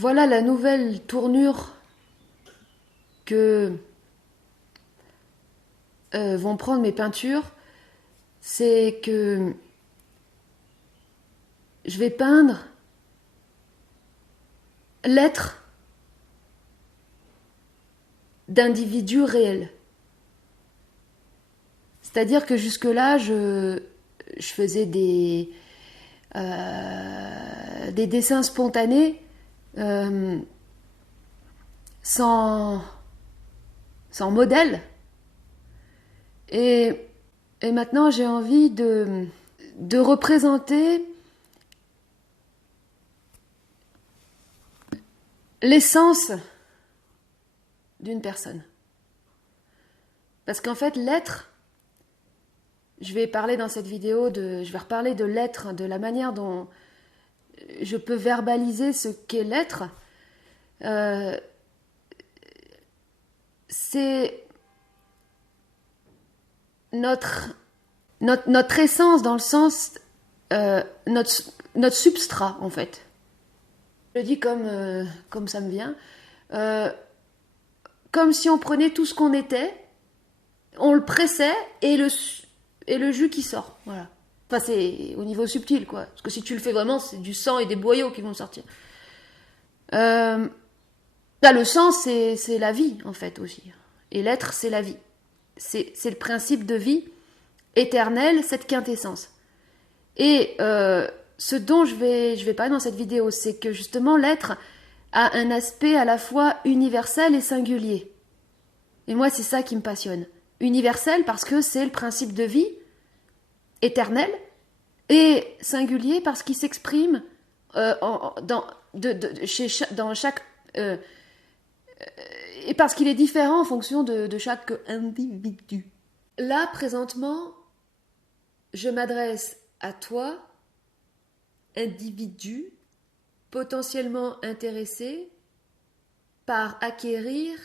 Voilà la nouvelle tournure que vont prendre mes peintures. C'est que je vais peindre l'être d'individus réels. C'est-à-dire que jusque-là, je faisais des dessins spontanés euh, sans, sans modèle. Et, et maintenant, j'ai envie de représenter l'essence d'une personne. Parce qu'en fait, l'être, je vais parler dans cette vidéo, je vais reparler de l'être, de la manière dont je peux verbaliser ce qu'est l'être. Euh, c'est notre essence dans le sens, notre substrat en fait. Je le dis comme ça me vient. Euh, Comme si on prenait tout ce qu'on était, on le pressait et le jus qui sort. Voilà. Enfin, c'est au niveau subtil, quoi. Parce que si tu le fais vraiment, c'est du sang et des boyaux qui vont sortir. Euh, Là, le sang, c'est la vie, en fait, aussi. Et l'être, c'est la vie. C'est le principe de vie éternelle, cette quintessence. Et ce dont je vais parler dans cette vidéo, c'est que justement, l'être a un aspect à la fois universel et singulier. Et moi, c'est ça qui me passionne. Universel parce que c'est le principe de vie éternel et singulier parce qu'il s'exprime dans chaque et parce qu'il est différent en fonction de chaque individu. Là, présentement, je m'adresse à toi, individu, potentiellement intéressé par acquérir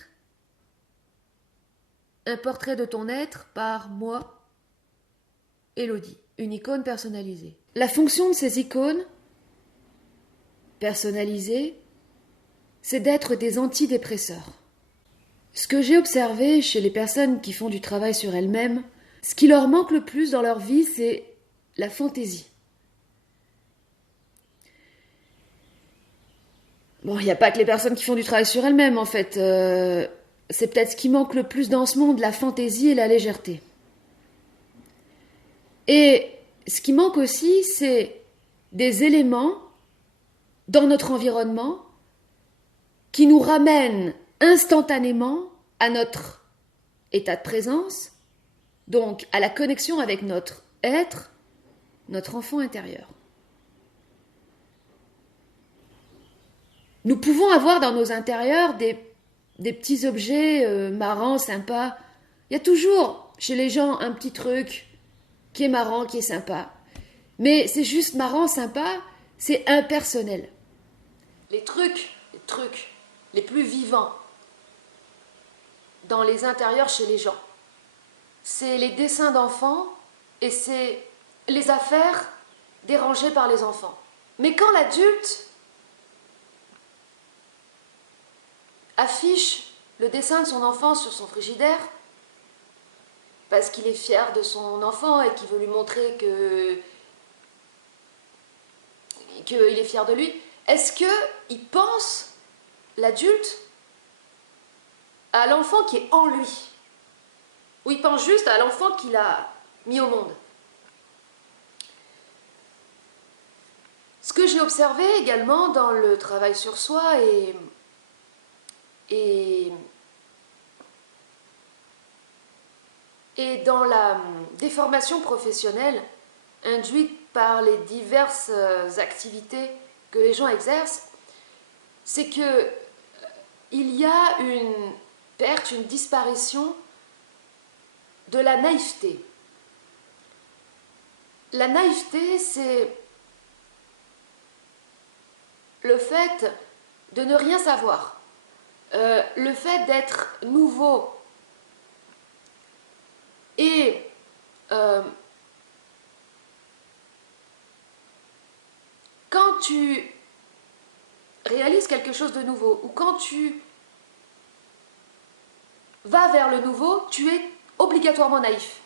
un portrait de ton être par moi, Elodie, une icône personnalisée. La fonction de ces icônes personnalisées, c'est d'être des antidépresseurs. Ce que j'ai observé chez les personnes qui font du travail sur elles-mêmes, ce qui leur manque le plus dans leur vie, c'est la fantaisie. Bon, il n'y a pas que les personnes qui font du travail sur elles-mêmes, en fait. C'est peut-être ce qui manque le plus dans ce monde, la fantaisie et la légèreté. Et ce qui manque aussi, c'est des éléments dans notre environnement qui nous ramènent instantanément à notre état de présence, donc à la connexion avec notre être, notre enfant intérieur. Nous pouvons avoir dans nos intérieurs des petits objets marrants, sympas. Il y a toujours chez les gens un petit truc qui est marrant, qui est sympa. Mais c'est juste marrant, sympa, c'est impersonnel. Les trucs les plus vivants dans les intérieurs chez les gens, c'est les dessins d'enfants et c'est les affaires dérangées par les enfants. Mais quand l'adulte affiche le dessin de son enfant sur son frigidaire, parce qu'il est fier de son enfant et qu'il veut lui montrer qu'il est fier de lui, est-ce qu'il pense, l'adulte, à l'enfant qui est en lui? Ou il pense juste à l'enfant qu'il a mis au monde? Ce que j'ai observé également dans le travail sur soi et dans la déformation professionnelle induite par les diverses activités que les gens exercent, c'est que il y a une perte, une disparition de la naïveté. La naïveté, c'est le fait de ne rien savoir, le fait d'être nouveau et quand tu réalises quelque chose de nouveau, ou quand tu vas vers le nouveau, tu es obligatoirement naïf.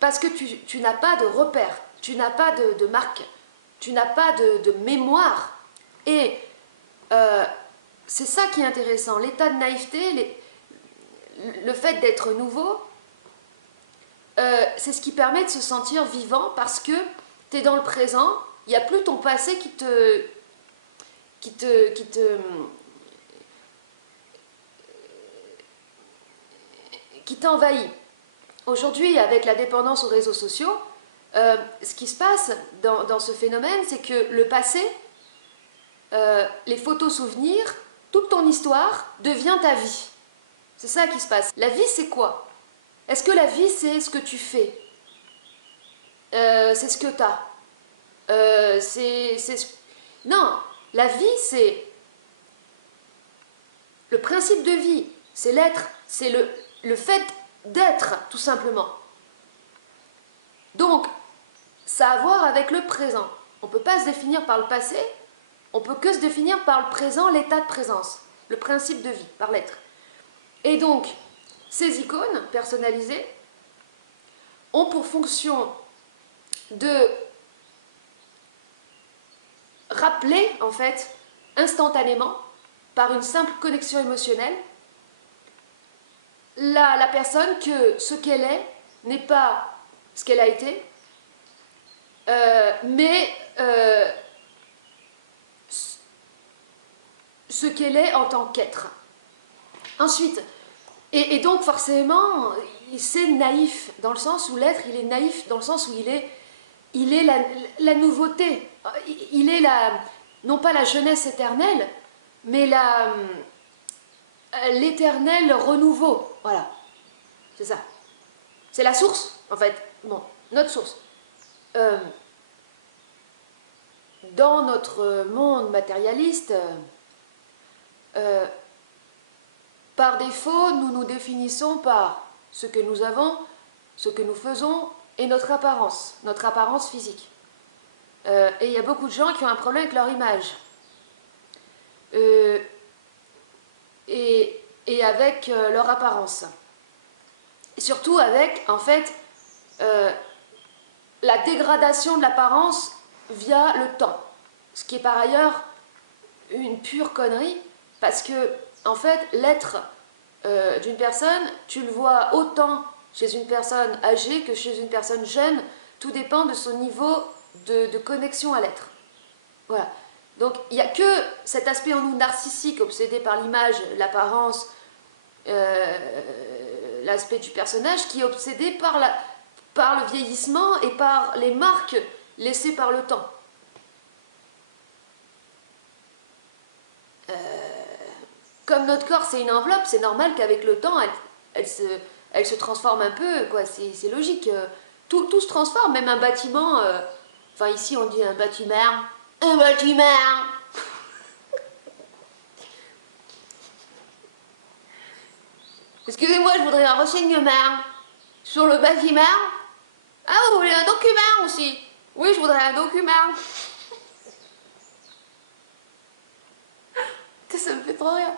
Parce que tu n'as pas de repère, tu n'as pas de marque, tu n'as pas de mémoire. Et c'est ça qui est intéressant, l'état de naïveté, le fait d'être nouveau, c'est ce qui permet de se sentir vivant parce que tu es dans le présent, il n'y a plus ton passé qui t'envahit. Aujourd'hui, avec la dépendance aux réseaux sociaux, ce qui se passe dans ce phénomène, c'est que le passé, les photos souvenirs, toute ton histoire devient ta vie. C'est ça qui se passe. La vie, c'est quoi? Est-ce que la vie, c'est ce que tu fais? C'est ce que tu as? Non, la vie, c'est le principe de vie, c'est l'être, c'est le fait d'être, tout simplement. Donc, ça a à voir avec le présent. On ne peut pas se définir par le passé, on peut que se définir par le présent, l'état de présence, le principe de vie, par l'être. Et donc, ces icônes personnalisées ont pour fonction de rappeler, en fait, instantanément, par une simple connexion émotionnelle, la personne que ce qu'elle est n'est pas ce qu'elle a été, mais ce qu'elle est en tant qu'être. Ensuite, et donc forcément, c'est naïf, dans le sens où l'être, il est naïf, dans le sens où il est la nouveauté, il est non pas la jeunesse éternelle, mais l'éternel renouveau, voilà, c'est ça. C'est la source, en fait, bon, notre source. Dans notre monde matérialiste, par défaut, nous nous définissons par ce que nous avons, ce que nous faisons et notre apparence physique. Et il y a beaucoup de gens qui ont un problème avec leur image. Et avec leur apparence. Et surtout avec, en fait, la dégradation de l'apparence via le temps. Ce qui est par ailleurs une pure connerie, parce que, en fait, l'être d'une personne, tu le vois autant chez une personne âgée que chez une personne jeune, tout dépend de son niveau de connexion à l'être. Voilà. Donc, il n'y a que cet aspect en nous narcissique, obsédé par l'image, l'apparence, l'aspect du personnage, qui est obsédé par le vieillissement et par les marques laissées par le temps. Comme notre corps, c'est une enveloppe, c'est normal qu'avec le temps, elle se transforme un peu, quoi. C'est logique. Tout se transforme, même un bâtiment. Enfin, ici, on dit un bâtiment. Un bâtiment. Excusez-moi, je voudrais un renseignement sur le bâtiment. Ah, vous voulez un document aussi? Oui, je voudrais un document. Ça me fait trop rire.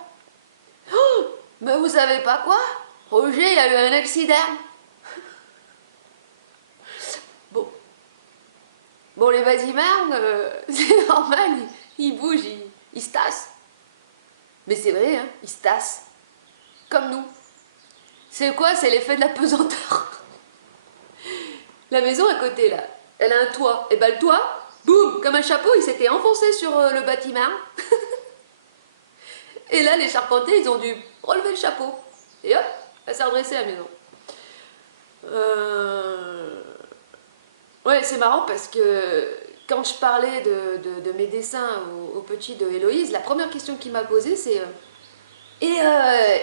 Oh, mais vous savez pas quoi? Roger, il a eu un accident. Bon, les bâtiments, c'est normal, ils bougent, ils se tassent. Mais c'est vrai, hein, ils se tassent. Comme nous. C'est quoi? C'est l'effet de la pesanteur. La maison à côté, là, elle a un toit. Et ben le toit, boum, comme un chapeau, il s'était enfoncé sur le bâtiment. Et là, les charpentiers, ils ont dû relever le chapeau. Et hop, elle s'est redressée la maison. Ouais, c'est marrant parce que quand je parlais de mes dessins aux petits de Héloïse, la première question qu'il m'a posée, c'est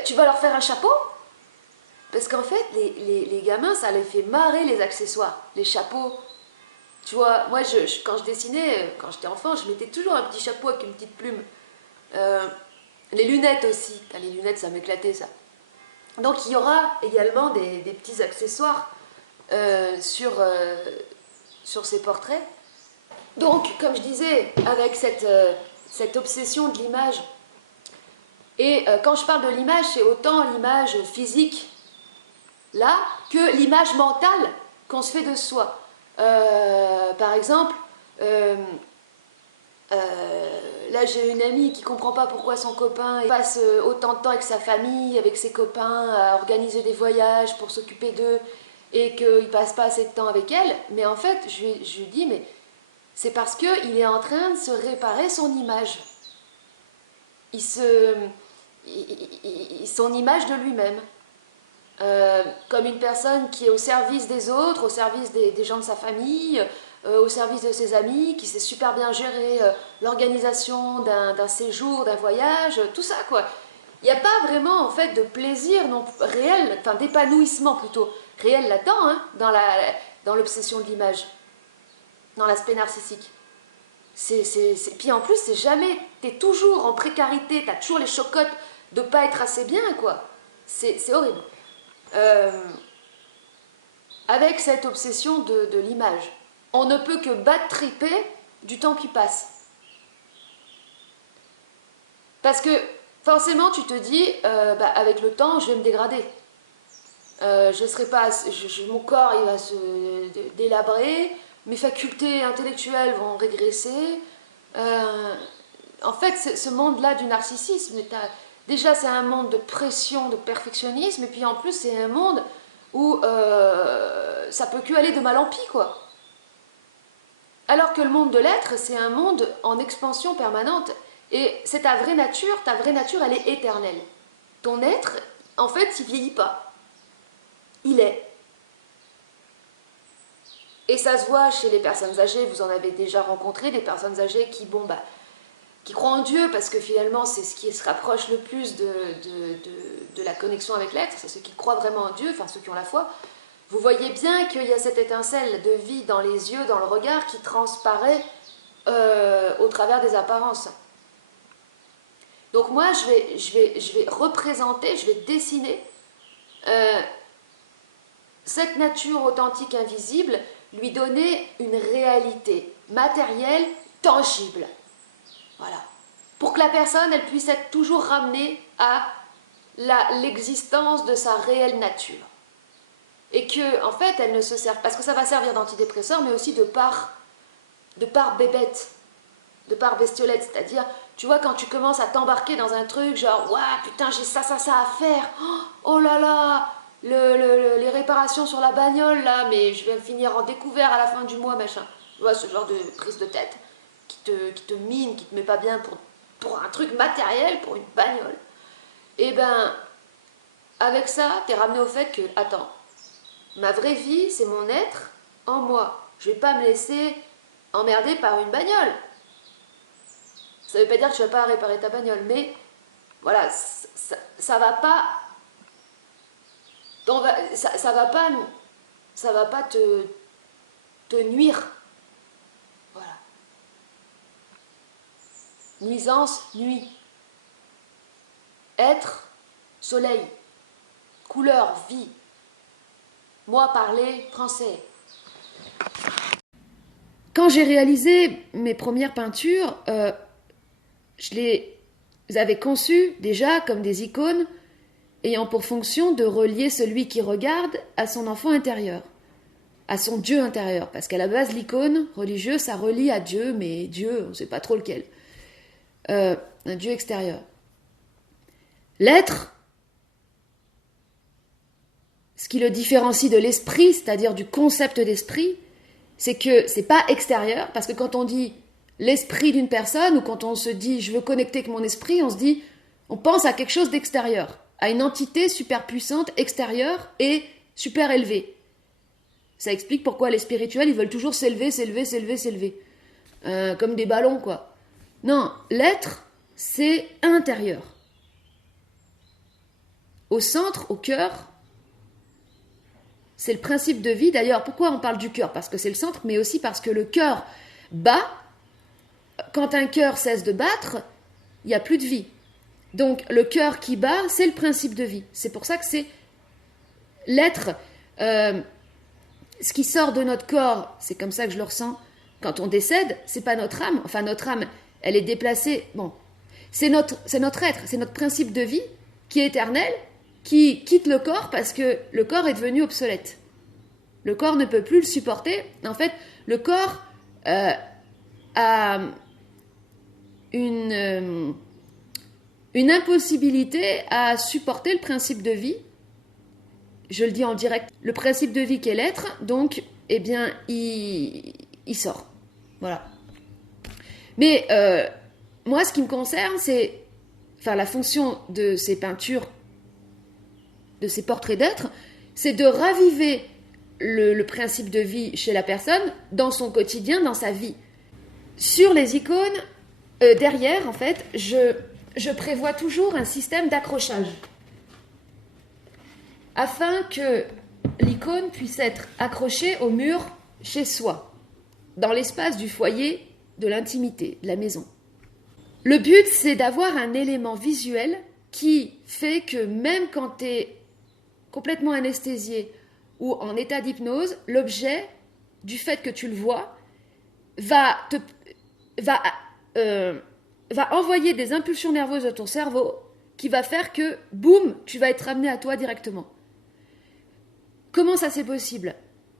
tu vas leur faire un chapeau? Parce qu'en fait, les gamins, ça les fait marrer les accessoires, les chapeaux. Tu vois, moi, quand je dessinais, quand j'étais enfant, je mettais toujours un petit chapeau avec une petite plume. Les lunettes aussi. Les lunettes, ça m'éclatait, ça. Donc, il y aura également des petits accessoires sur ces portraits. Donc, comme je disais, avec cette obsession de l'image, et quand je parle de l'image, c'est autant l'image physique, là, que l'image mentale qu'on se fait de soi. Par exemple, là j'ai une amie qui ne comprend pas pourquoi son copain passe autant de temps avec sa famille, avec ses copains, à organiser des voyages pour s'occuper d'eux, et qu'il ne passe pas assez de temps avec elle. Mais en fait, je lui dis, mais c'est parce qu'il est en train de se réparer son image. Son image de lui-même. Comme une personne qui est au service des autres, au service des gens de sa famille, au service de ses amis, qui sait super bien gérer l'organisation d'un séjour, d'un voyage, tout ça quoi. Il n'y a pas vraiment en fait de plaisir non réel, enfin d'épanouissement plutôt réel là-dedans, hein, dans l'obsession de l'image, dans l'aspect narcissique. Puis en plus, c'est jamais, t'es toujours en précarité, t'as toujours les chocottes de pas être assez bien quoi. C'est horrible. Avec cette obsession de l'image. On ne peut que battre triper du temps qui passe. Parce que forcément, tu te dis, avec le temps, je vais me dégrader. Je serai pas, mon corps il va se délabrer, mes facultés intellectuelles vont régresser. En fait, ce monde-là du narcissisme, déjà c'est un monde de pression, de perfectionnisme, et puis en plus c'est un monde où ça peut que aller de mal en pis, quoi. Alors que le monde de l'être, c'est un monde en expansion permanente, et c'est ta vraie nature elle est éternelle. Ton être, en fait, il vieillit pas. Il est. Et ça se voit chez les personnes âgées, vous en avez déjà rencontré, des personnes âgées qui, qui croient en Dieu, parce que finalement c'est ce qui se rapproche le plus de la connexion avec l'être, c'est ceux qui croient vraiment en Dieu, enfin ceux qui ont la foi. Vous voyez bien qu'il y a cette étincelle de vie dans les yeux, dans le regard, qui transparaît au travers des apparences. Donc moi je vais représenter, je vais dessiner cette nature authentique invisible, lui donner une réalité matérielle, tangible. Voilà. Pour que la personne, elle puisse être toujours ramenée à l'existence de sa réelle nature. Et que, en fait, elle ne se serve, parce que ça va servir d'antidépresseur, mais aussi de part bébête, de part bestiolette. C'est-à-dire, tu vois, quand tu commences à t'embarquer dans un truc, genre, ouah, putain, j'ai ça à faire, oh là là, les réparations sur la bagnole, là, mais je vais finir en découvert à la fin du mois, machin. Tu vois, ce genre de prise de tête qui te mine, qui te met pas bien pour un truc matériel, pour une bagnole. Et ben, avec ça, t'es ramené au fait que, attends, ma vraie vie, c'est mon être en moi. Je vais pas me laisser emmerder par une bagnole. Ça veut pas dire que tu vas pas réparer ta bagnole, mais voilà, ça va pas... Ça va pas te nuire. Voilà. Nuisance, nuit. Être, soleil. Couleur, vie. Moi, parler, français. Quand j'ai réalisé mes premières peintures, je les avais conçues déjà comme des icônes ayant pour fonction de relier celui qui regarde à son enfant intérieur, à son Dieu intérieur. Parce qu'à la base, l'icône religieuse, ça relie à Dieu, mais Dieu, on ne sait pas trop lequel. Un Dieu extérieur. L'être, ce qui le différencie de l'esprit, c'est-à-dire du concept d'esprit, c'est que c'est pas extérieur, parce que quand on dit l'esprit d'une personne, ou quand on se dit je veux connecter avec mon esprit, on pense à quelque chose d'extérieur, à une entité super puissante, extérieure et super élevée. Ça explique pourquoi les spirituels, ils veulent toujours s'élever, comme des ballons, quoi. Non, l'être, c'est intérieur. Au centre, au cœur, c'est le principe de vie. D'ailleurs, pourquoi on parle du cœur ? Parce que c'est le centre, mais aussi parce que le cœur bat. Quand un cœur cesse de battre, il n'y a plus de vie. Donc, le cœur qui bat, c'est le principe de vie. C'est pour ça que c'est l'être. Ce qui sort de notre corps, c'est comme ça que je le ressens, Quand on décède, c'est pas notre âme. Enfin, notre âme, elle est déplacée. Bon, c'est notre être, c'est notre principe de vie qui est éternel, qui quitte le corps parce que le corps est devenu obsolète. Le corps ne peut plus le supporter. En fait, le corps a une impossibilité à supporter le principe de vie. Je le dis en direct. Le principe de vie qu'est l'être, donc, eh bien, il sort. Voilà. Mais moi, ce qui me concerne, c'est... Enfin, la fonction de ces peintures, de ces portraits d'être, c'est de raviver le principe de vie chez la personne dans son quotidien, dans sa vie. Sur les icônes, derrière, en fait, je prévois toujours un système d'accrochage afin que l'icône puisse être accrochée au mur chez soi, dans l'espace du foyer, de l'intimité, de la maison. Le but, c'est d'avoir un élément visuel qui fait que même quand tu es complètement anesthésié ou en état d'hypnose, l'objet, du fait que tu le vois, va envoyer des impulsions nerveuses à ton cerveau qui va faire que, boum, tu vas être ramené à toi directement. Comment ça c'est possible ?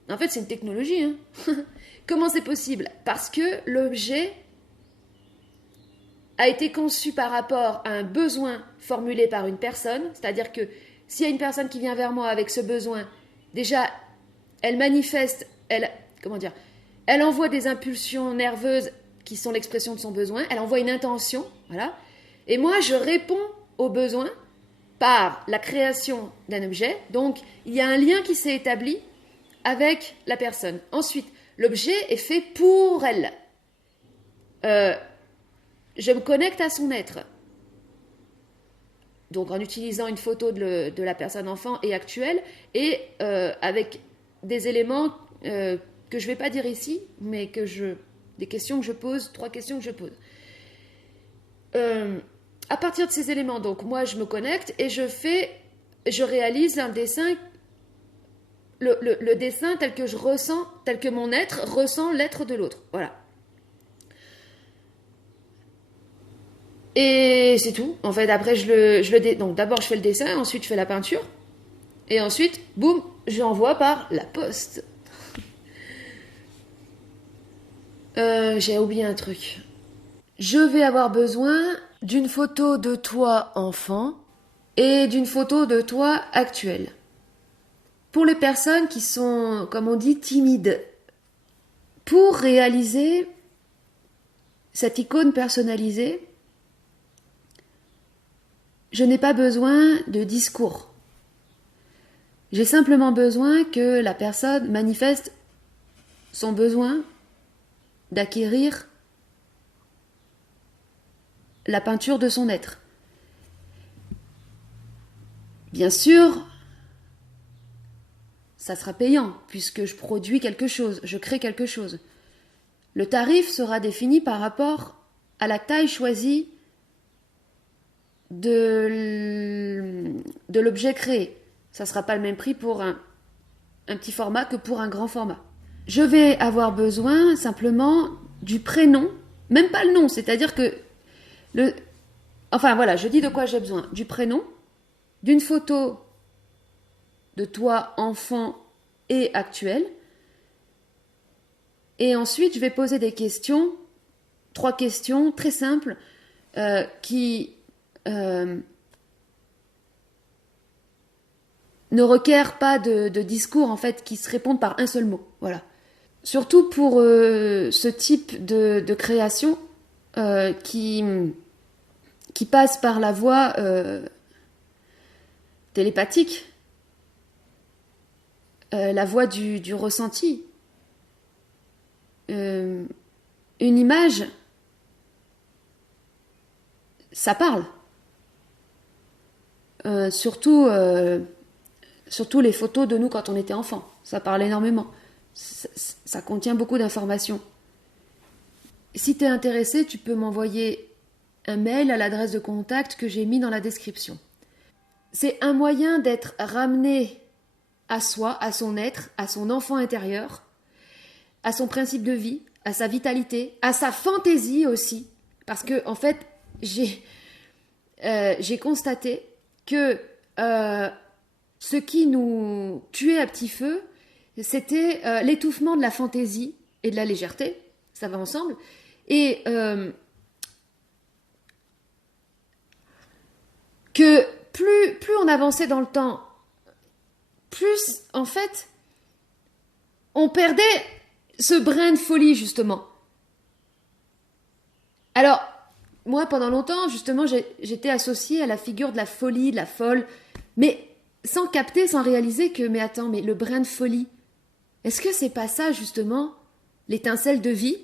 En fait, c'est une technologie. Hein. Comment c'est possible ? Parce que l'objet a été conçu par rapport à un besoin formulé par une personne, c'est-à-dire que s'il y a une personne qui vient vers moi avec ce besoin, déjà, elle manifeste, elle envoie des impulsions nerveuses qui sont l'expression de son besoin, elle envoie une intention, voilà, et moi, je réponds au besoin par la création d'un objet, donc il y a un lien qui s'est établi avec la personne. Ensuite, l'objet est fait pour elle. Je me connecte à son être. Donc en utilisant une photo de la personne enfant et actuelle et avec des éléments que je ne vais pas dire ici, mais des questions que je pose, 3 questions que je pose. À partir de ces éléments, donc moi je me connecte et je réalise un dessin, le dessin tel que je ressens, tel que mon être ressent l'être de l'autre. Voilà. Et c'est tout. En fait, après, donc d'abord je fais le dessin, ensuite je fais la peinture, et ensuite, boum, j'envoie par la poste. J'ai oublié un truc. Je vais avoir besoin d'une photo de toi enfant et d'une photo de toi actuelle. Pour les personnes qui sont, comme on dit, timides, pour réaliser cette icône personnalisée, je n'ai pas besoin de discours. J'ai simplement besoin que la personne manifeste son besoin d'acquérir la peinture de son être. Bien sûr, ça sera payant puisque je produis quelque chose, je crée quelque chose. Le tarif sera défini par rapport à la taille choisie de l'objet créé. Ça ne sera pas le même prix pour un petit format que pour un grand format. Je vais avoir besoin simplement du prénom, même pas le nom, c'est-à-dire que je dis de quoi j'ai besoin. Du prénom, d'une photo de toi enfant et actuel, et ensuite je vais poser des questions, 3 questions très simples qui ne requièrent pas de discours, en fait, qui se répondent par un seul mot. Voilà. Surtout pour ce type de création qui passe par la voie télépathique, la voie du ressenti. Une image, ça parle. Surtout les photos de nous quand on était enfant. Ça parle énormément. Ça contient beaucoup d'informations. Si tu es intéressé, tu peux m'envoyer un mail à l'adresse de contact que j'ai mis dans la description. C'est un moyen d'être ramené à soi, à son être, à son enfant intérieur, à son principe de vie, à sa vitalité, à sa fantaisie aussi. Parce que, en fait, j'ai constaté que ce qui nous tuait à petit feu, c'était l'étouffement de la fantaisie et de la légèreté. Ça va ensemble. Et que plus on avançait dans le temps, plus, en fait, on perdait ce brin de folie, justement. Alors, moi, pendant longtemps, justement, j'étais associée à la figure de la folie, de la folle, mais sans capter, sans réaliser que, mais attends, mais le brin de folie, est-ce que c'est pas ça, justement, l'étincelle de vie?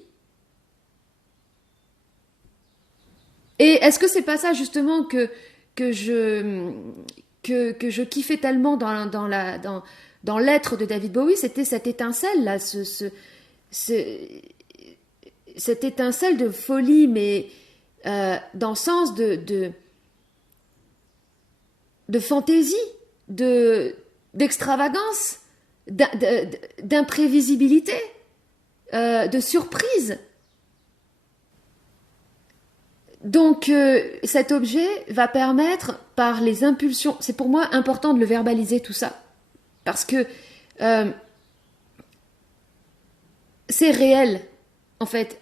Et est-ce que c'est pas ça, justement, que je kiffais tellement dans l'être de David Bowie, c'était cette étincelle-là, cette étincelle de folie, mais dans le sens de fantaisie, d'extravagance, d'imprévisibilité, de surprise. Donc cet objet va permettre, par les impulsions, c'est pour moi important de le verbaliser tout ça, parce que c'est réel, en fait.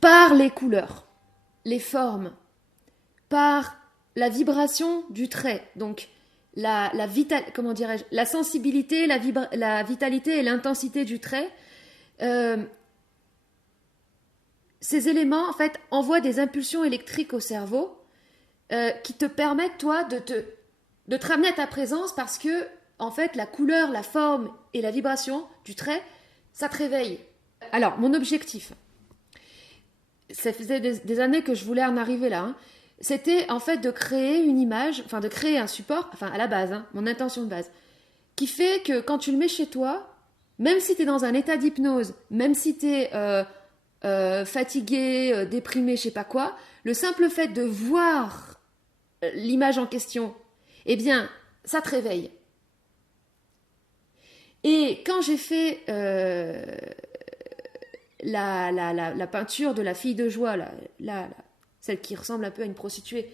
Par les couleurs, les formes, par la vibration du trait, donc comment dirais-je, la sensibilité, la vitalité et l'intensité du trait, ces éléments, en fait, envoient des impulsions électriques au cerveau qui te permettent, toi, de te ramener à ta présence parce que, en fait, la couleur, la forme et la vibration du trait, ça te réveille. Alors, mon objectif, ça faisait des années que je voulais en arriver là, hein, c'était en fait de créer une image, enfin de créer un support, enfin à la base, hein, mon intention de base, qui fait que quand tu le mets chez toi, même si tu es dans un état d'hypnose, même si tu es fatigué, déprimé, je sais pas quoi, le simple fait de voir l'image en question, eh bien, ça te réveille. Et quand j'ai fait la peinture de la fille de joie, celle qui ressemble un peu à une prostituée,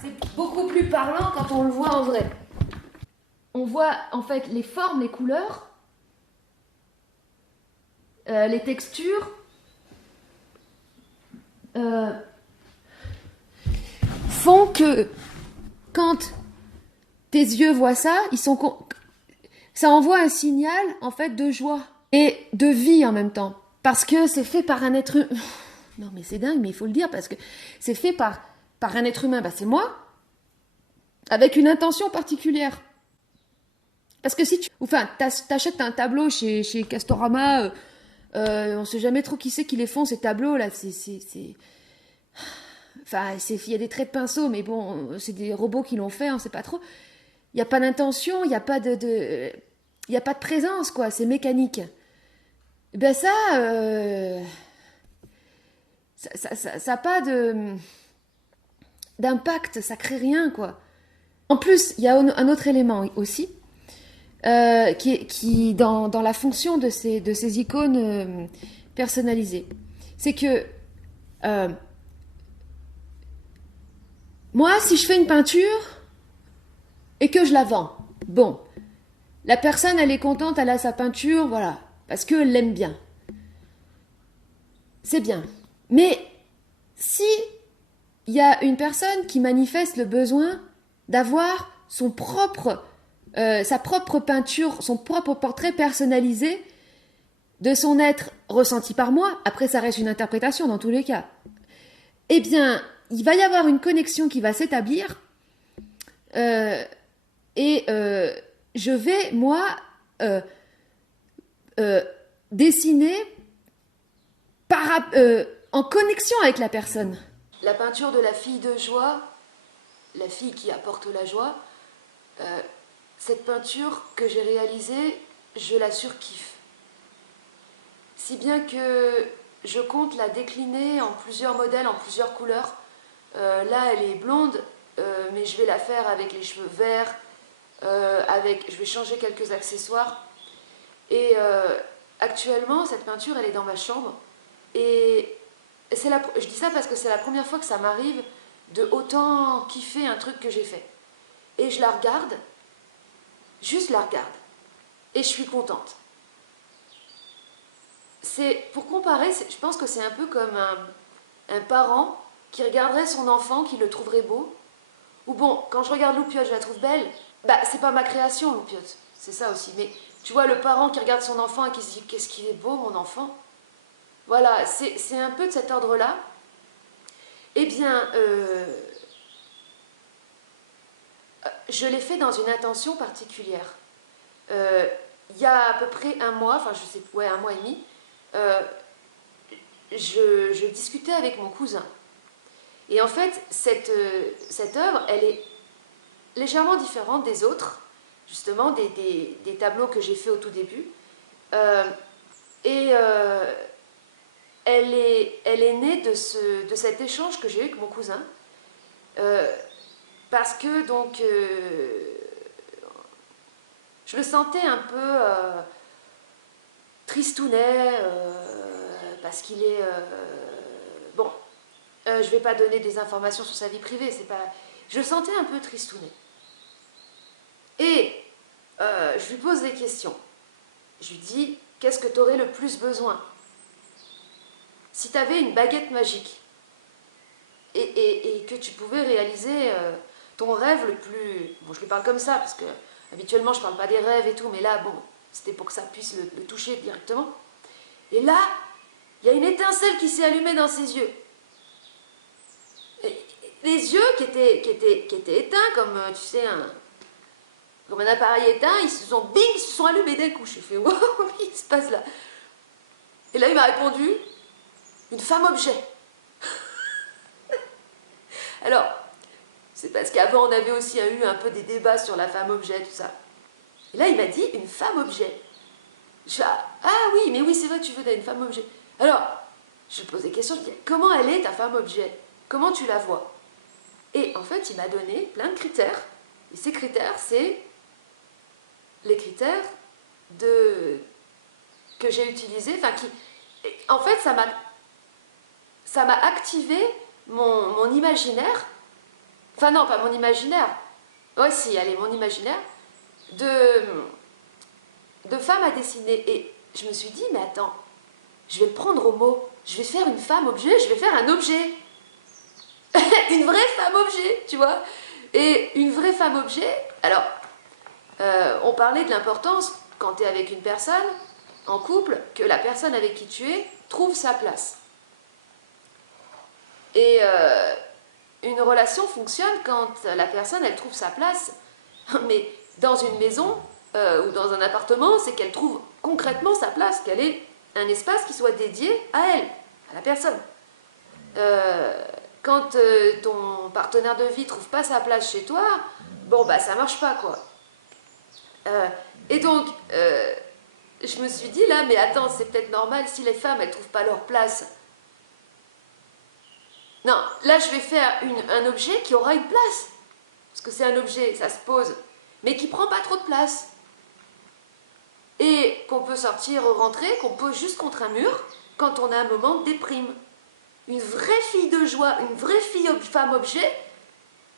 c'est beaucoup plus parlant quand on le voit en vrai. On voit en fait les formes, les couleurs, les textures, font que quand tes yeux voient ça, ça envoie un signal en fait de joie et de vie en même temps, parce que c'est fait par un être humain. Non mais c'est dingue, mais il faut le dire, parce que c'est fait par un être humain, bah c'est moi, avec une intention particulière. Parce que si t'achètes un tableau chez Castorama, on sait jamais trop qui c'est qui les font, ces tableaux là, enfin, il y a des traits de pinceau, mais bon, c'est des robots qui l'ont fait, on sait pas trop. Il n'y a pas d'intention, il n'y a pas il y a pas de présence, quoi, c'est mécanique. Ben ça a pas d'impact, ça crée rien, quoi. En plus, il y a un autre élément aussi, qui dans la fonction de ces icônes personnalisées. C'est que moi, si je fais une peinture et que je la vends, bon, la personne, elle est contente, elle a sa peinture, voilà, parce qu'elle l'aime bien. C'est bien. Mais si il y a une personne qui manifeste le besoin d'avoir sa propre peinture, son propre portrait personnalisé de son être ressenti par moi, après ça reste une interprétation dans tous les cas, eh bien, il va y avoir une connexion qui va s'établir et je vais, moi, dessiner en connexion avec la personne. La peinture de la fille de joie, la fille qui apporte la joie, cette peinture que j'ai réalisée, je la surkiffe. Si bien que je compte la décliner en plusieurs modèles, en plusieurs couleurs. Là, elle est blonde, mais je vais la faire avec les cheveux verts, je vais changer quelques accessoires. Et actuellement, cette peinture, elle est dans ma chambre. Et je dis ça parce que c'est la première fois que ça m'arrive de autant kiffer un truc que j'ai fait. Et je la regarde, juste la regarde. Et je suis contente. Pour comparer, je pense que c'est un peu comme un parent qui regarderait son enfant, qui le trouverait beau. Ou bon, quand je regarde Loupiote, je la trouve belle. Bah, c'est pas ma création, Loupiote. C'est ça aussi. Mais tu vois, le parent qui regarde son enfant et qui se dit qu'est-ce qu'il est beau, mon enfant. Voilà, c'est un peu de cet ordre-là. Eh bien, je l'ai fait dans une intention particulière. Il y a à peu près un mois, enfin je sais, ouais, un mois et demi, je discutais avec mon cousin. Et en fait, cette œuvre, elle est légèrement différente des autres, justement, des tableaux que j'ai fait au tout début. Et elle est née de cet échange que j'ai eu avec mon cousin. Parce que, donc, je me sentais un peu tristounet, parce qu'il est... bon, je ne vais pas donner des informations sur sa vie privée, c'est pas... Je le sentais un peu tristounet. Et je lui pose des questions. Je lui dis, qu'est-ce que tu aurais le plus besoin? Si tu avais une baguette magique et que tu pouvais réaliser ton rêve le plus... Bon, je lui parle comme ça, parce que habituellement, je ne parle pas des rêves et tout, mais là, bon, c'était pour que ça puisse le toucher directement. Et là, il y a une étincelle qui s'est allumée dans ses yeux. Et les yeux qui étaient éteints, comme, tu sais, comme un appareil éteint, ils se sont allumés d'un coup. Je fais, wow, qu'est-ce qui se passe là? Et là, il m'a répondu, une femme objet. Alors, c'est parce qu'avant, on avait aussi eu un peu des débats sur la femme objet, tout ça. Et là, il m'a dit, une femme objet. Je fais, ah oui, mais oui, c'est vrai, tu veux une femme objet. Alors, je pose des questions, je dis, comment elle est ta femme objet? Comment tu la vois? Et en fait, il m'a donné plein de critères. Et ces critères, c'est les critères que j'ai utilisés. Enfin, en fait, ça m'a activé mon imaginaire. Enfin, non, pas mon imaginaire. Ouais, si, allez, mon imaginaire de femme à dessiner. Et je me suis dit, mais attends, je vais le prendre au mot. Je vais faire une femme objet, je vais faire un objet. Une vraie femme objet, tu vois. Et une vraie femme objet, alors, on parlait de l'importance, quand tu es avec une personne, en couple, que la personne avec qui tu es trouve sa place. Et une relation fonctionne quand la personne, elle trouve sa place. Mais dans une maison ou dans un appartement, c'est qu'elle trouve concrètement sa place, qu'elle ait un espace qui soit dédié à elle, à la personne. Quand ton partenaire de vie trouve pas sa place chez toi, bon bah ça marche pas quoi. Et donc je me suis dit là, mais attends, c'est peut-être normal si les femmes elles trouvent pas leur place. Non, là je vais faire un objet qui aura une place. Parce que c'est un objet, ça se pose, mais qui prend pas trop de place. Et qu'on peut sortir ou rentrer, qu'on pose juste contre un mur quand on a un moment de déprime. Une vraie fille de joie, une vraie femme objet,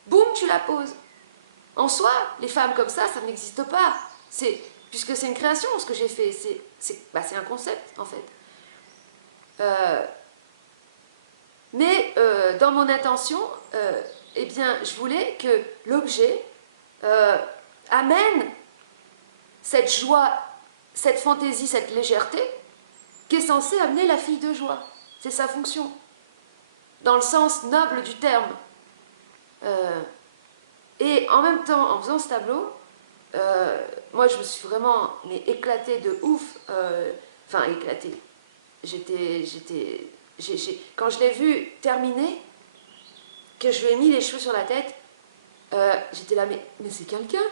boum, tu la poses. En soi, les femmes comme ça n'existe pas. Puisque c'est une création, ce que j'ai fait. C'est un concept, en fait. Mais dans mon intention, eh bien, je voulais que l'objet amène cette joie, cette fantaisie, cette légèreté qui est censée amener la fille de joie. C'est sa fonction. Dans le sens noble du terme. Et en même temps, en faisant ce tableau, moi je me suis vraiment éclatée de ouf. Enfin, éclatée. Quand je l'ai vu terminer, que je lui ai mis les cheveux sur la tête, j'étais là, mais c'est quelqu'un.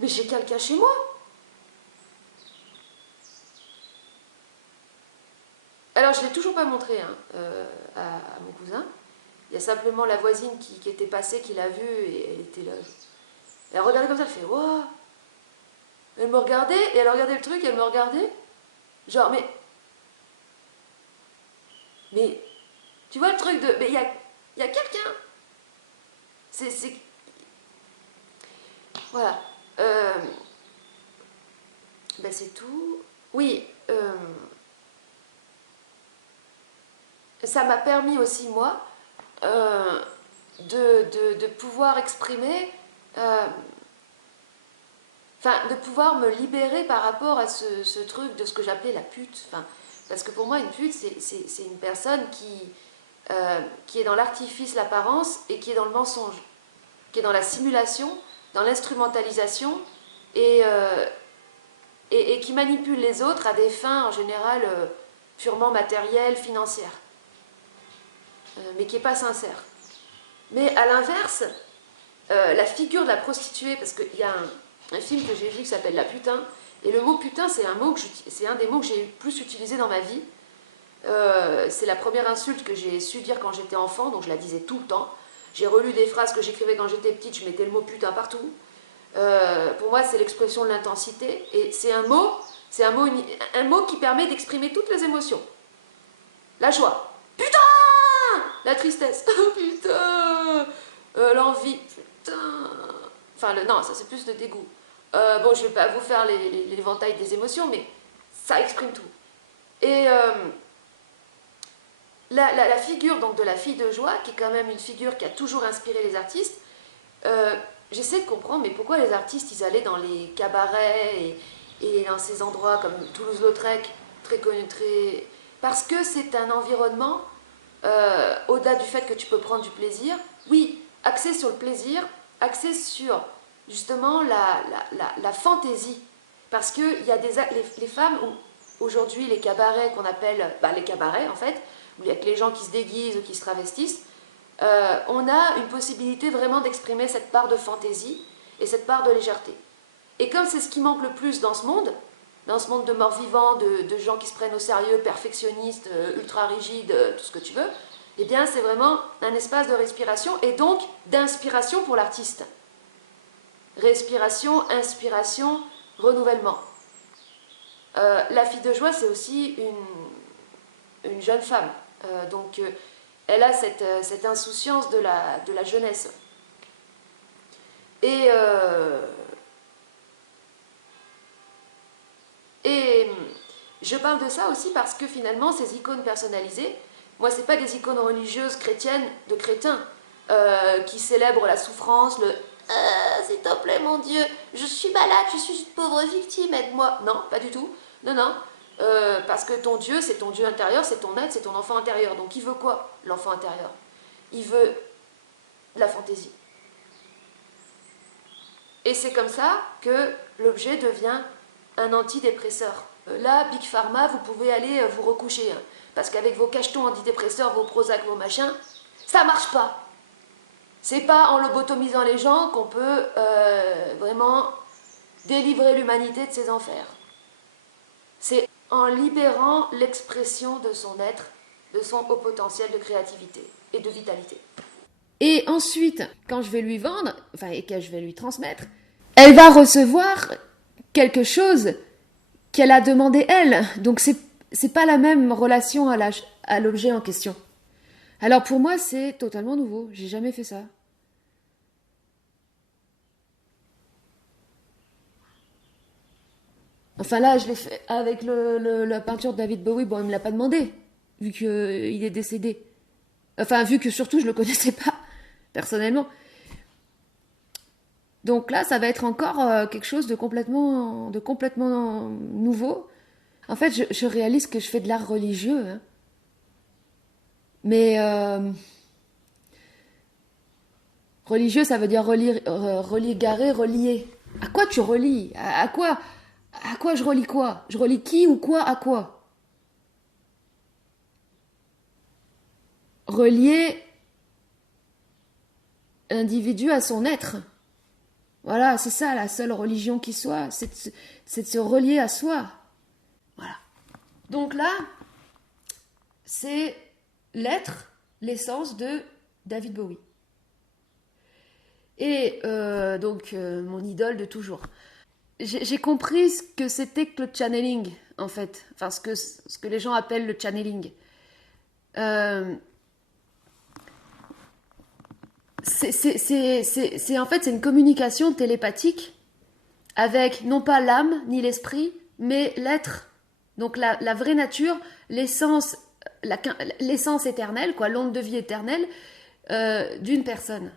Mais j'ai quelqu'un chez moi. Alors je ne l'ai toujours pas montré à mon cousin. Il y a simplement la voisine qui était passée, qui l'a vu, et elle était là. Elle regardait comme ça, elle fait waouh. Elle me regardait, et elle regardait le truc, et elle me regardait. Genre, mais, tu vois le truc de, mais il y a quelqu'un. C'est, voilà. Ben c'est tout. Oui, ça m'a permis aussi, moi, de pouvoir exprimer, euh, enfin, de pouvoir me libérer par rapport à ce truc de ce que j'appelais la pute. Enfin, parce que pour moi, une pute, c'est une personne qui est dans l'artifice, l'apparence, et qui est dans le mensonge, qui est dans la simulation, dans l'instrumentalisation, et, euh, et qui manipule les autres à des fins, en général, purement matérielles, financières, mais qui n'est pas sincère. Mais à l'inverse, la figure de la prostituée, parce qu'il y a un film que j'ai vu qui s'appelle La Putain, et le mot putain, c'est un des mots que j'ai plus utilisé dans ma vie. C'est la première insulte que j'ai su dire quand j'étais enfant, donc je la disais tout le temps. J'ai relu des phrases que j'écrivais quand j'étais petite, je mettais le mot putain partout. Pour moi, c'est l'expression de l'intensité, et c'est un mot qui permet d'exprimer toutes les émotions. La joie, putain. La tristesse, putain. L'envie, putain. Enfin, non, ça c'est plus de dégoût. Bon, je vais pas vous faire l'éventail des émotions, mais ça exprime tout. Et la figure donc de la fille de joie, qui est quand même une figure qui a toujours inspiré les artistes, j'essaie de comprendre, mais pourquoi les artistes, ils allaient dans les cabarets et dans ces endroits comme Toulouse-Lautrec, très connu, très... Parce que c'est un environnement, au-delà du fait que tu peux prendre du plaisir, oui, axé sur le plaisir, axé sur justement la fantaisie. Parce que il y a les femmes, aujourd'hui les cabarets qu'on appelle, les cabarets en fait, où il y a que les gens qui se déguisent ou qui se travestissent, on a une possibilité vraiment d'exprimer cette part de fantaisie et cette part de légèreté. Et comme c'est ce qui manque le plus dans ce monde de morts-vivants, de gens qui se prennent au sérieux, perfectionnistes, ultra rigides, tout ce que tu veux, eh bien c'est vraiment un espace de respiration et donc d'inspiration pour l'artiste. Respiration, inspiration, renouvellement. La fille de joie, c'est aussi une jeune femme. Donc elle a cette insouciance de la jeunesse. Et je parle de ça aussi parce que finalement, ces icônes personnalisées, moi, c'est pas des icônes religieuses chrétiennes de crétins qui célèbrent la souffrance, le s'il te plaît, mon Dieu, je suis malade, je suis une pauvre victime, aide-moi. Non, pas du tout. Non, non. Parce que ton Dieu, c'est ton Dieu intérieur, c'est ton être, c'est ton enfant intérieur. Donc il veut quoi, l'enfant intérieur? Il veut de la fantaisie. Et c'est comme ça que l'objet devient un antidépresseur. Là, Big Pharma, vous pouvez aller vous recoucher. Hein, parce qu'avec vos cachetons antidépresseurs, vos Prozac, vos machins, ça marche pas. C'est pas en lobotomisant les gens qu'on peut vraiment délivrer l'humanité de ses enfers. C'est en libérant l'expression de son être, de son haut potentiel de créativité et de vitalité. Et ensuite, quand je vais lui vendre, et que je vais lui transmettre, elle va recevoir quelque chose qu'elle a demandé elle. Donc c'est pas la même relation à l'objet en question. Alors pour moi, c'est totalement nouveau. J'ai jamais fait ça. Enfin là, je l'ai fait avec la peinture de David Bowie. Bon, il me l'a pas demandé, vu qu'il est décédé. Enfin, vu que surtout je le connaissais pas, personnellement. Donc là, ça va être encore quelque chose de complètement nouveau. En fait, je réalise que je fais de l'art religieux. Hein. Mais religieux, ça veut dire relier, garer, relier. À quoi tu relis? À quoi? À quoi je relie quoi? Je relie qui ou quoi à quoi? Relier l'individu à son être. Voilà, c'est ça la seule religion qui soit, c'est de se relier à soi. Voilà. Donc là, c'est l'être, l'essence de David Bowie. Et donc, mon idole de toujours. J'ai compris ce que c'était que le channeling, en fait. Enfin, ce que les gens appellent le channeling. Euh, en fait, c'est une communication télépathique avec non pas l'âme ni l'esprit, mais l'être. Donc la vraie nature, l'essence, l'essence éternelle, quoi, l'onde de vie éternelle d'une personne.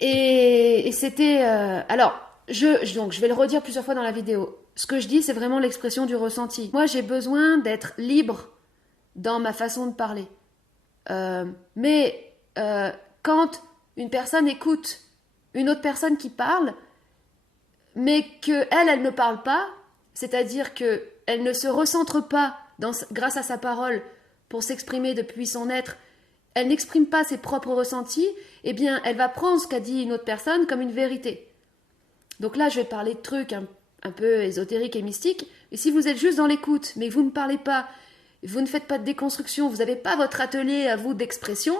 Et c'était alors donc je vais le redire plusieurs fois dans la vidéo. Ce que je dis, c'est vraiment l'expression du ressenti. Moi, j'ai besoin d'être libre dans ma façon de parler. Mais quand une personne écoute une autre personne qui parle, mais que elle ne parle pas, c'est-à-dire que elle ne se recentre pas grâce à sa parole pour s'exprimer depuis son être, elle n'exprime pas ses propres ressentis, eh bien, elle va prendre ce qu'a dit une autre personne comme une vérité. Donc là, je vais parler de trucs un peu ésotériques et mystiques, et si vous êtes juste dans l'écoute, mais que vous ne parlez pas, vous ne faites pas de déconstruction, vous n'avez pas votre atelier à vous d'expression,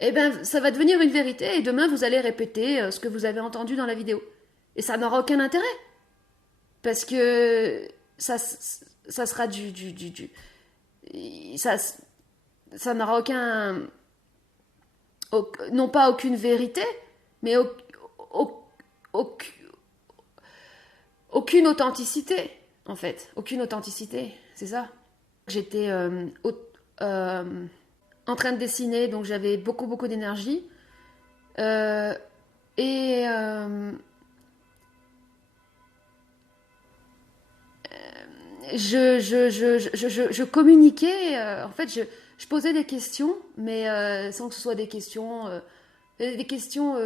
eh bien, ça va devenir une vérité, et demain, vous allez répéter ce que vous avez entendu dans la vidéo. Et ça n'aura aucun intérêt. Parce que ça sera ça, ça n'aura non pas aucune vérité, mais aucune authenticité, en fait. Aucune authenticité, c'est ça. J'étais en train de dessiner, donc j'avais beaucoup d'énergie. Euh, et je communiquais, en fait, je posais des questions, mais sans que ce soit des questions. Des questions.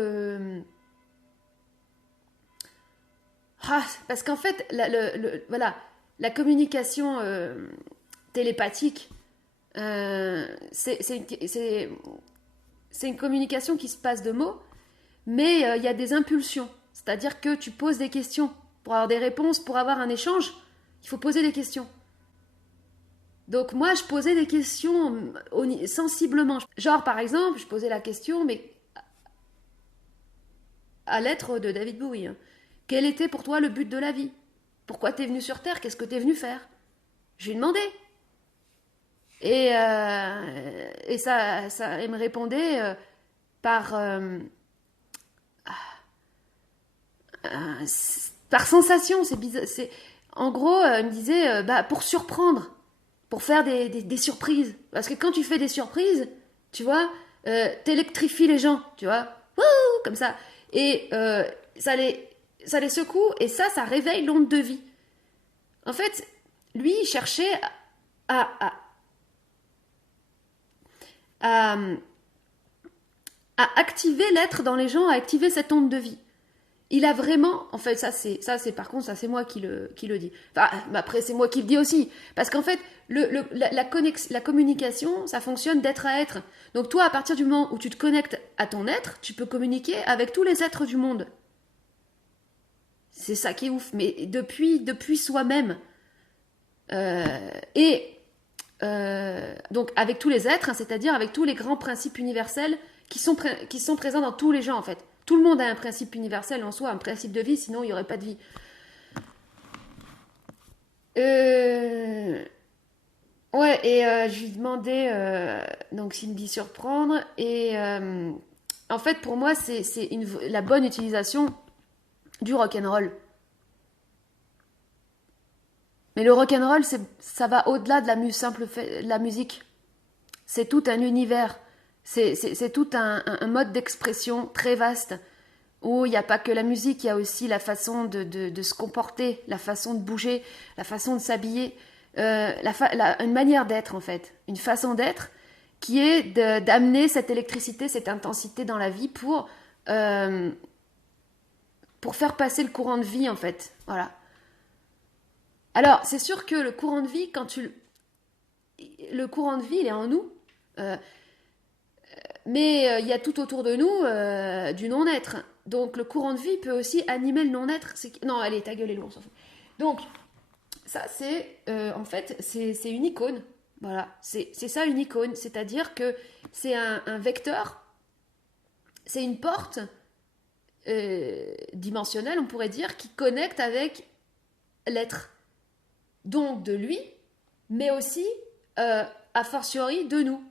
Parce qu'en fait, voilà, la communication télépathique, c'est une communication qui se passe de mots, mais il y a des impulsions. C'est-à-dire que tu poses des questions. Pour avoir des réponses, pour avoir un échange, il faut poser des questions. Donc moi, je posais des questions sensiblement. Genre, par exemple, je posais la question, mais à l'être de David Bowie. Hein. Quel était pour toi le but de la vie? Pourquoi t'es venu sur Terre? Qu'est-ce que t'es venu faire? Je lui ai demandé. Et ça, elle me répondait par, euh, par sensation. C'est bizarre. En gros, elle me disait bah, pour surprendre, pour faire des surprises. Parce que quand tu fais des surprises, tu vois, t'électrifies les gens, tu vois, wouh, comme ça. Et ça les secoue, et ça réveille l'onde de vie. En fait, lui, il cherchait à, à, à, à activer l'être dans les gens, à activer cette onde de vie. Il a vraiment, en fait, par contre, ça c'est moi qui le dis. Enfin, après c'est moi qui le dis aussi, parce qu'en fait, la communication, ça fonctionne d'être à être. Donc toi, à partir du moment où tu te connectes à ton être, tu peux communiquer avec tous les êtres du monde. C'est ça qui est ouf, mais depuis soi-même. Et donc avec tous les êtres, hein, c'est-à-dire avec tous les grands principes universels qui sont présents dans tous les gens en fait. Tout le monde a un principe universel en soi, un principe de vie, sinon il n'y aurait pas de vie. Ouais, et je lui demandais donc Cindy surprendre, et en fait pour moi c'est la bonne utilisation du rock'n'roll. Mais le rock'n'roll, ça va au-delà de la musique. C'est tout un univers. C'est tout un mode d'expression très vaste où il n'y a pas que la musique, il y a aussi la façon de se comporter, la façon de bouger, la façon de s'habiller, une manière d'être en fait, une façon d'être qui est d'amener cette électricité, cette intensité dans la vie pour faire passer le courant de vie en fait. Voilà. Alors, c'est sûr que le courant de vie, le courant de vie, il est en nous, euh, mais il y a tout autour de nous du non-être. Donc, le courant de vie peut aussi animer le non-être. Non, allez, ta gueule, Elou, on s'en fout. Donc, ça, en fait, c'est une icône. Voilà, c'est ça une icône, c'est-à-dire que c'est un vecteur, c'est une porte dimensionnelle, on pourrait dire, qui connecte avec l'être. Donc de lui, mais aussi, a fortiori, de nous.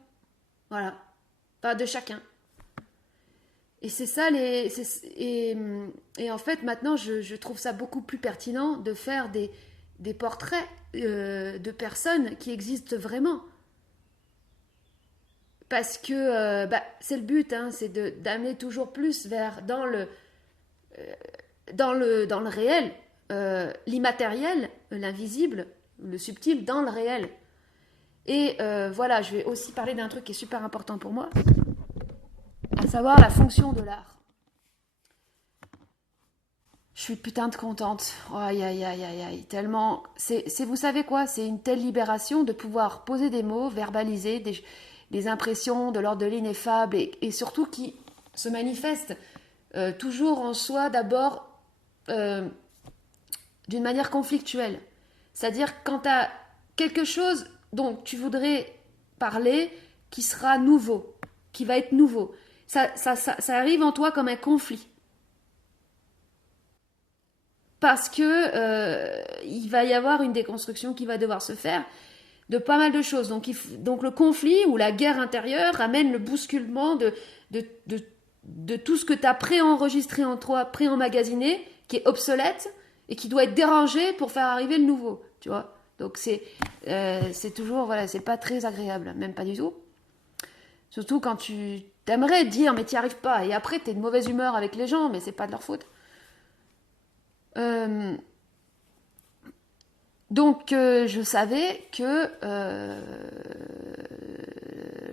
Voilà, pas de chacun. Et c'est ça et en fait maintenant je trouve ça beaucoup plus pertinent de faire des portraits de personnes qui existent vraiment. Parce que c'est le but, hein, c'est d'amener toujours plus vers dans le réel, l'immatériel, l'invisible, le subtil dans le réel. Et voilà, je vais aussi parler d'un truc qui est super important pour moi, à savoir la fonction de l'art. Je suis putain de contente. Oh, aïe, aïe, aïe, aïe, aïe. Tellement. Vous savez quoi? C'est une telle libération de pouvoir poser des mots, verbaliser des impressions de l'ordre de l'ineffable et surtout qui se manifestent toujours en soi d'abord d'une manière conflictuelle. C'est-à-dire quand tu as quelque chose dont tu voudrais parler qui sera nouveau, qui va être nouveau, ça arrive en toi comme un conflit. Parce que il va y avoir une déconstruction qui va devoir se faire de pas mal de choses. Donc le conflit ou la guerre intérieure amène le bousculement de, de, de tout ce que tu as préenregistré en toi, préemmagasiné, qui est obsolète et qui doit être dérangé pour faire arriver le nouveau. Tu vois. Donc c'est toujours, voilà, c'est pas très agréable, même pas du tout. Surtout quand tu t'aimerais dire mais t'y arrives pas et après t'es de mauvaise humeur avec les gens, mais c'est pas de leur faute. Euh, donc je savais que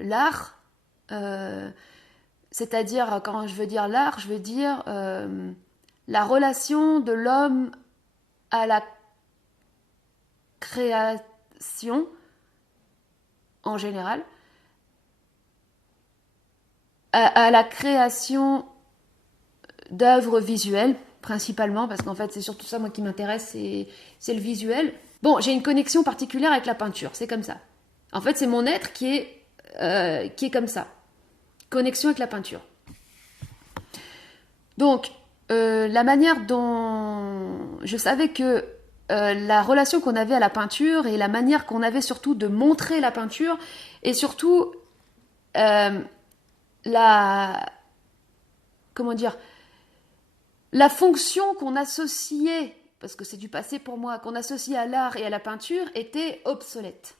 l'art, c'est-à-dire quand je veux dire l'art, je veux dire la relation de l'homme à la création en général, à la création d'œuvres visuelles principalement, parce qu'en fait c'est surtout ça moi qui m'intéresse, c'est le visuel. Bon, j'ai une connexion particulière avec la peinture, c'est comme ça. En fait c'est mon être qui est comme ça. Connexion avec la peinture. Donc la manière dont je savais que la relation qu'on avait à la peinture et la manière qu'on avait surtout de montrer la peinture et surtout la comment dire la fonction qu'on associait, parce que c'est du passé pour moi, qu'on associait à l'art et à la peinture était obsolète.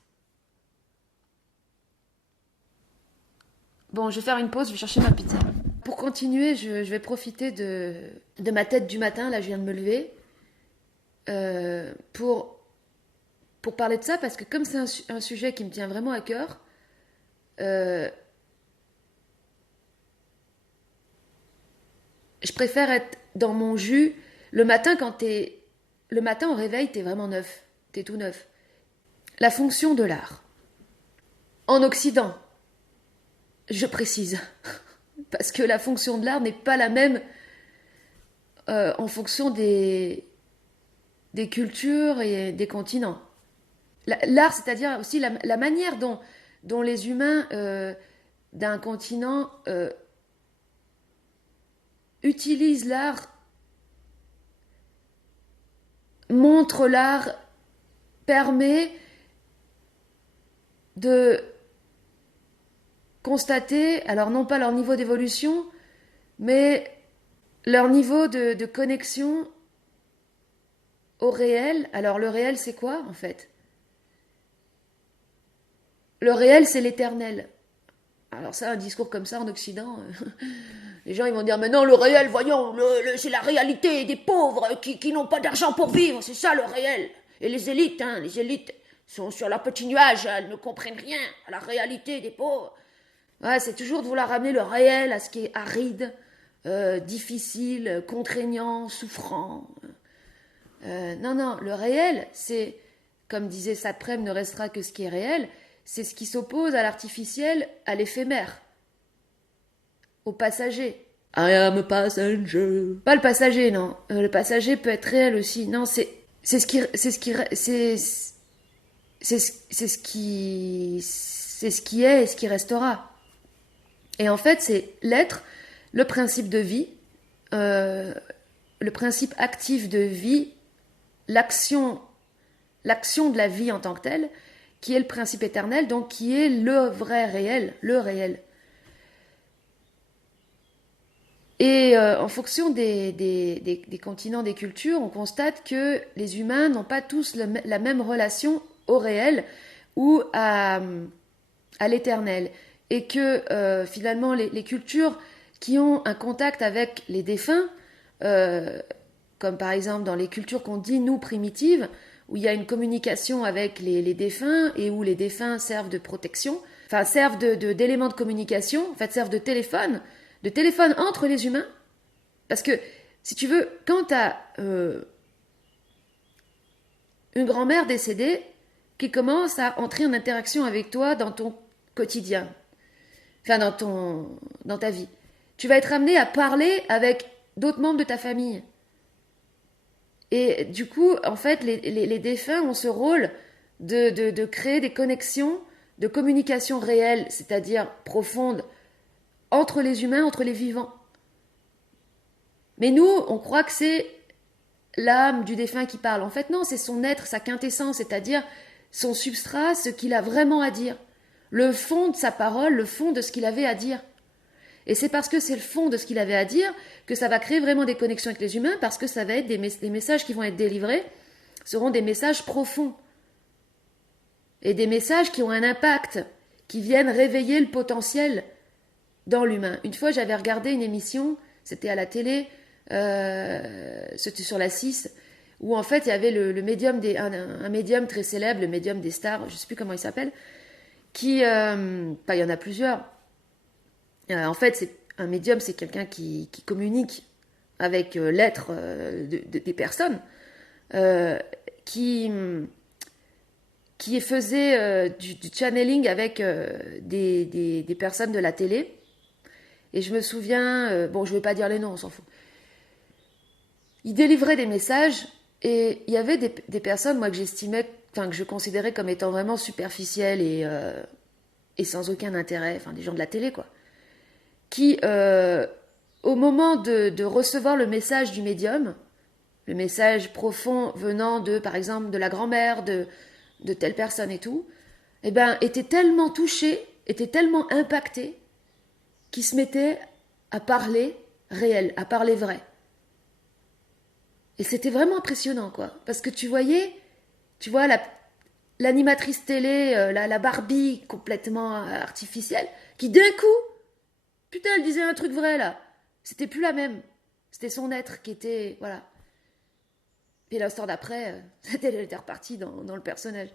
Bon, je vais faire une pause, je vais chercher ma pizza. Pour continuer, je vais profiter de ma tête du matin, là je viens de me lever, pour parler de ça, parce que comme c'est un sujet qui me tient vraiment à cœur, je préfère être dans mon jus le matin le matin au réveil, t'es vraiment neuf, t'es tout neuf. La fonction de l'art. En Occident, je précise, parce que la fonction de l'art n'est pas la même en fonction des cultures et des continents. L'art, c'est-à-dire aussi la manière dont les humains d'un continent utilisent l'art, montrent l'art, permet de constater, alors non pas leur niveau d'évolution, mais leur niveau de connexion au réel. Alors le réel, c'est quoi en fait? Le réel, c'est l'éternel. Alors ça, un discours comme ça en Occident, les gens ils vont dire mais non, le réel, voyons, c'est la réalité des pauvres qui n'ont pas d'argent pour vivre, c'est ça le réel. Et les élites sont sur leur petit nuage, elles ne comprennent rien à la réalité des pauvres. Ouais, c'est toujours de vouloir ramener le réel à ce qui est aride, difficile, contraignant, souffrant. Non, le réel, c'est, comme disait Saprem, ne restera que ce qui est réel, c'est ce qui s'oppose à l'artificiel, à l'éphémère, au passager. I am a passenger. Pas le passager, non. Le passager peut être réel aussi. Non, c'est ce qui c'est ce qui est et ce qui restera. Et en fait, c'est l'être, le principe de vie, le principe actif de vie, l'action de la vie en tant que telle, qui est le principe éternel, donc qui est le vrai réel, le réel. Et en fonction des continents, des cultures, on constate que les humains n'ont pas tous la même relation au réel ou à l'éternel. Et que finalement, les cultures qui ont un contact avec les défunts, comme par exemple dans les cultures qu'on dit, nous, primitives, où il y a une communication avec les défunts et où les défunts servent de protection, enfin servent d'éléments de communication, en fait servent de téléphone entre les humains. Parce que, si tu veux, quand tu as une grand-mère décédée qui commence à entrer en interaction avec toi dans ton quotidien, enfin dans ta vie, tu vas être amené à parler avec d'autres membres de ta famille. Et du coup, en fait, les défunts ont ce rôle de créer des connexions de communication réelle, c'est-à-dire profonde, entre les humains, entre les vivants. Mais nous, on croit que c'est l'âme du défunt qui parle. En fait, non, c'est son être, sa quintessence, c'est-à-dire son substrat, ce qu'il a vraiment à dire. Le fond de sa parole, le fond de ce qu'il avait à dire. Et c'est parce que c'est le fond de ce qu'il avait à dire que ça va créer vraiment des connexions avec les humains, parce que ça va être des messages qui vont être délivrés, seront des messages profonds. Et des messages qui ont un impact, qui viennent réveiller le potentiel dans l'humain. Une fois, j'avais regardé une émission, c'était à la télé, c'était sur la 6, où en fait, il y avait le médium un médium très célèbre, le médium des stars, je ne sais plus comment il s'appelle, qui, il y en a plusieurs. En fait, un médium, c'est quelqu'un qui communique avec l'être des personnes, qui faisait du channeling avec des personnes de la télé. Et je me souviens, bon, je ne vais pas dire les noms, on s'en fout. Il délivrait des messages et il y avait des personnes, moi, que j'estimais, enfin, que je considérais comme étant vraiment superficielles et sans aucun intérêt, enfin, des gens de la télé, quoi. Qui, au moment de recevoir le message du médium, le message profond venant de, par exemple, de la grand-mère, de telle personne et tout, eh ben, était tellement touché, était tellement impacté, qui se mettait à parler réel, à parler vrai. Et c'était vraiment impressionnant, quoi. Parce que tu vois l'animatrice télé, la Barbie complètement artificielle, qui d'un coup, putain, elle disait un truc vrai, là. C'était plus la même. C'était son être qui était, voilà. Et l'instant d'après, elle était repartie dans le personnage.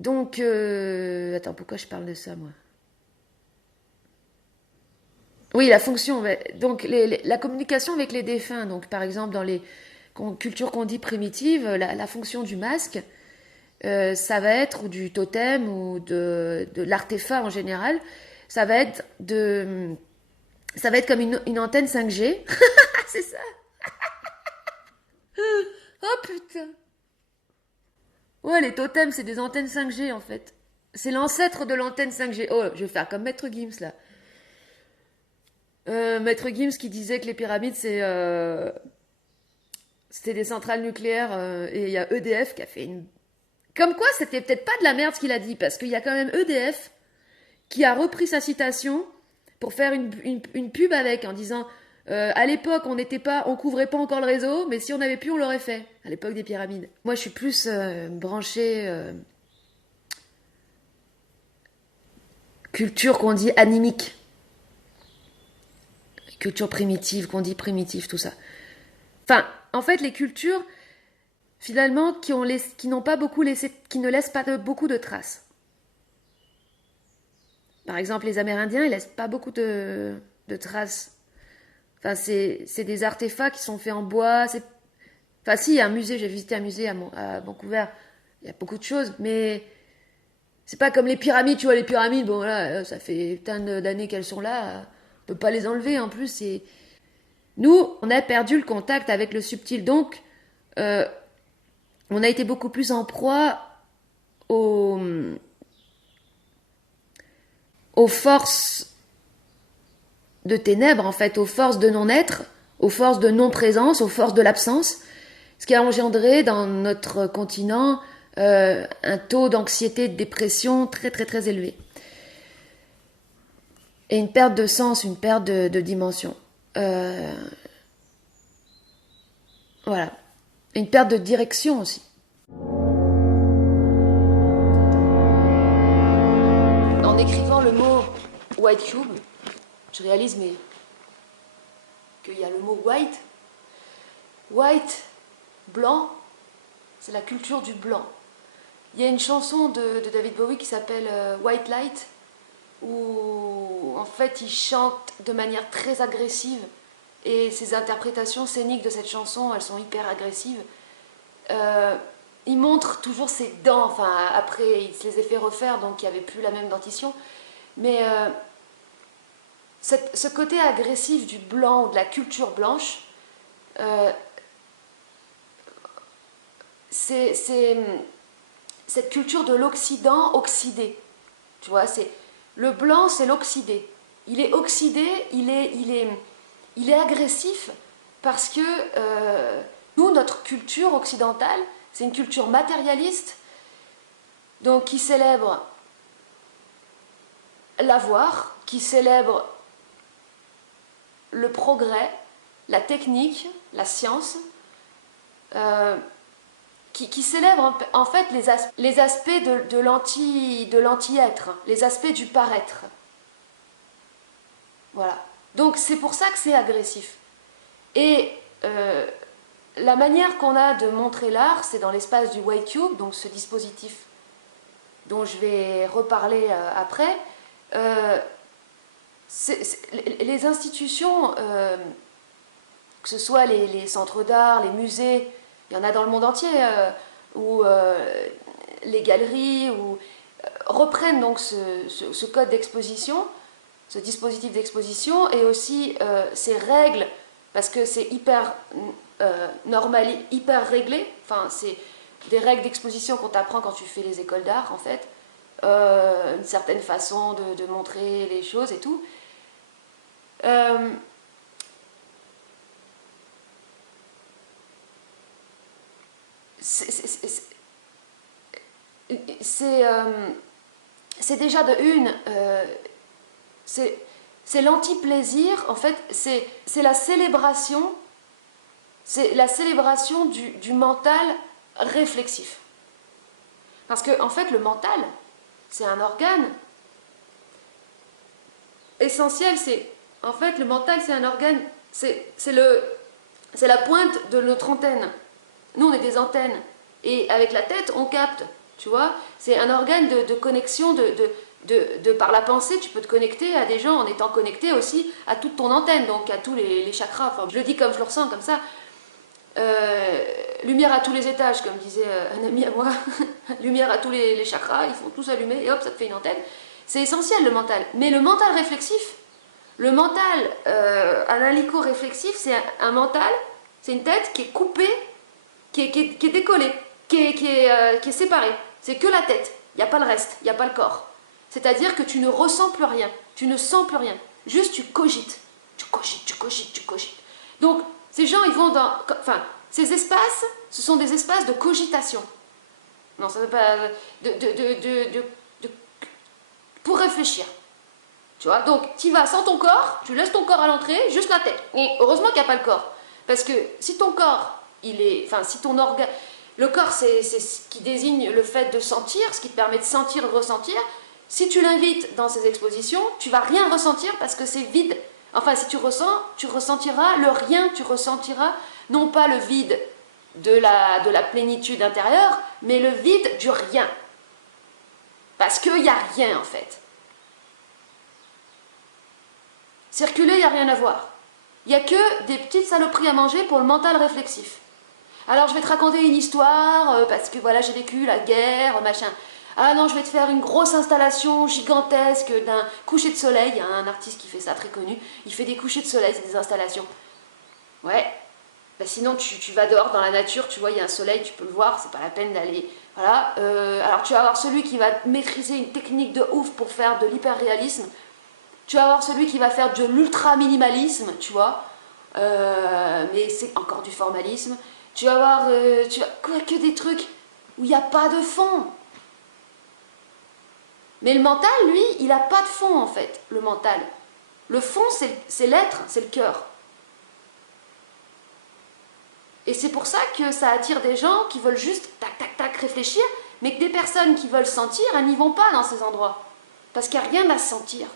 Donc, attends, pourquoi je parle de ça, moi? Oui, la fonction. Donc, la communication avec les défunts. Donc, par exemple, dans les cultures qu'on dit primitives, la fonction du masque, ça va être, ou du totem, ou de l'artefact en général, ça va être comme une antenne 5G. C'est ça. Oh putain. Ouais, les totems, c'est des antennes 5G en fait. C'est l'ancêtre de l'antenne 5G. Oh, je vais faire comme Maître Gims là. Maître Gims qui disait que les pyramides c'était des centrales nucléaires et il y a EDF qui a fait une. Comme quoi, c'était peut-être pas de la merde ce qu'il a dit parce qu'il y a quand même EDF qui a repris sa citation pour faire une pub avec en disant à l'époque on couvrait pas encore le réseau, mais si on avait pu on l'aurait fait à l'époque des pyramides. Moi je suis plus branchée culture qu'on dit animique, culture primitive qu'on dit primitive, tout ça. Enfin, en fait les cultures finalement qui n'ont pas beaucoup laissé, qui ne laissent pas beaucoup de traces. Par exemple, les Amérindiens, ils laissent pas beaucoup de traces. Enfin, c'est des artefacts qui sont faits en bois. Enfin, si, il y a un musée, j'ai visité un musée à Vancouver. Il y a beaucoup de choses, mais c'est pas comme les pyramides. Tu vois, les pyramides, bon, là, ça fait tant d'années qu'elles sont là. On peut pas les enlever. En plus, nous, on a perdu le contact avec le subtil. Donc, On a été beaucoup plus en proie aux, aux forces de ténèbres, en fait, aux forces de non-être, aux forces de non-présence, aux forces de l'absence, ce qui a engendré dans notre continent un taux d'anxiété et de dépression très très très élevé. Et une perte de sens, une perte de dimension. Voilà. Une perte de direction aussi. En écrivant le mot White Cube, je réalise qu'il y a le mot white. White, blanc, c'est la culture du blanc. Il y a une chanson de David Bowie qui s'appelle White Light, où en fait il chante de manière très agressive, et ses interprétations scéniques de cette chanson, elles sont hyper agressives. Il montre toujours ses dents, enfin après il se les a fait refaire, donc il n'y avait plus la même dentition, mais ce côté agressif du blanc ou de la culture blanche, c'est cette culture de l'Occident oxydé. Tu vois, le blanc, c'est l'oxydé. Il est oxydé, il est agressif parce que nous, notre culture occidentale, c'est une culture matérialiste, donc qui célèbre l'avoir, qui célèbre le progrès, la technique, la science, qui célèbre en fait les aspects de l'anti-être, les aspects du paraître. Voilà. Donc c'est pour ça que c'est agressif. Et la manière qu'on a de montrer l'art, c'est dans l'espace du White Cube, donc ce dispositif dont je vais reparler après. Les institutions, que ce soit les centres d'art, les musées, il y en a dans le monde entier, ou les galeries, reprennent donc ce code d'exposition, ce dispositif d'exposition, et aussi ces règles, parce que c'est hyper normal, hyper réglé, enfin c'est des règles d'exposition qu'on t'apprend quand tu fais les écoles d'art en fait, une certaine façon de montrer les choses et tout. C'est déjà de une, c'est l'anti-plaisir, en fait, c'est la célébration, du mental réflexif. Parce que, en fait, le mental, c'est un organe essentiel, en fait, le mental, c'est un organe, c'est la pointe de notre antenne. Nous, on est des antennes. Et avec la tête, on capte, tu vois. C'est un organe de connexion, par la pensée, tu peux te connecter à des gens en étant connecté aussi à toute ton antenne, donc à tous les chakras. Enfin, je le dis comme je le ressens, comme ça. Lumière à tous les étages, comme disait un ami à moi. Lumière à tous les chakras, ils font tous allumer, et hop, ça te fait une antenne. C'est essentiel, le mental. Mais le mental réflexif, le mental analyco-réflexif, c'est un mental, c'est une tête qui est coupée, qui est décollée, qui est séparée. C'est que la tête, il n'y a pas le reste, il n'y a pas le corps. C'est-à-dire que tu ne ressens plus rien, tu ne sens plus rien. Juste tu cogites, tu cogites, tu cogites, tu cogites. Donc ces gens, ils vont dans... Enfin, ces espaces, ce sont des espaces de cogitation. Non, ça ne veut pas... pour réfléchir. Tu vois, donc tu vas sans ton corps, tu laisses ton corps à l'entrée, juste la tête. Et heureusement qu'il n'y a pas le corps. Parce que si ton corps, si ton organe... Le corps, c'est ce qui désigne le fait de sentir, ce qui te permet de sentir, de ressentir. Si tu l'invites dans ces expositions, tu vas rien ressentir parce que c'est vide. Enfin, si tu ressens, tu ressentiras le rien, tu ressentiras non pas le vide de la plénitude intérieure, mais le vide du rien. Parce qu'il n'y a rien en fait. Circuler, il n'y a rien à voir. Il n'y a que des petites saloperies à manger pour le mental réflexif. Alors je vais te raconter une histoire, parce que voilà, j'ai vécu la guerre, machin. Ah non, je vais te faire une grosse installation gigantesque d'un coucher de soleil. Il y a un artiste qui fait ça, très connu. Il fait des couchers de soleil, c'est des installations. Ouais. Ben sinon, tu vas dehors dans la nature, tu vois, il y a un soleil, tu peux le voir, c'est pas la peine d'aller. Voilà. Alors, tu vas avoir celui qui va maîtriser une technique de ouf pour faire de l'hyper-réalisme. Tu vas avoir celui qui va faire de l'ultra-minimalisme, tu vois. Mais c'est encore du formalisme. Tu vas avoir quoi, que des trucs où il n'y a pas de fond. Mais le mental, lui, il n'a pas de fond, en fait, le mental. Le fond, c'est l'être, c'est le cœur. Et c'est pour ça que ça attire des gens qui veulent juste tac, tac, tac réfléchir, mais que des personnes qui veulent sentir, elles n'y vont pas dans ces endroits. Parce qu'il n'y a rien à sentir.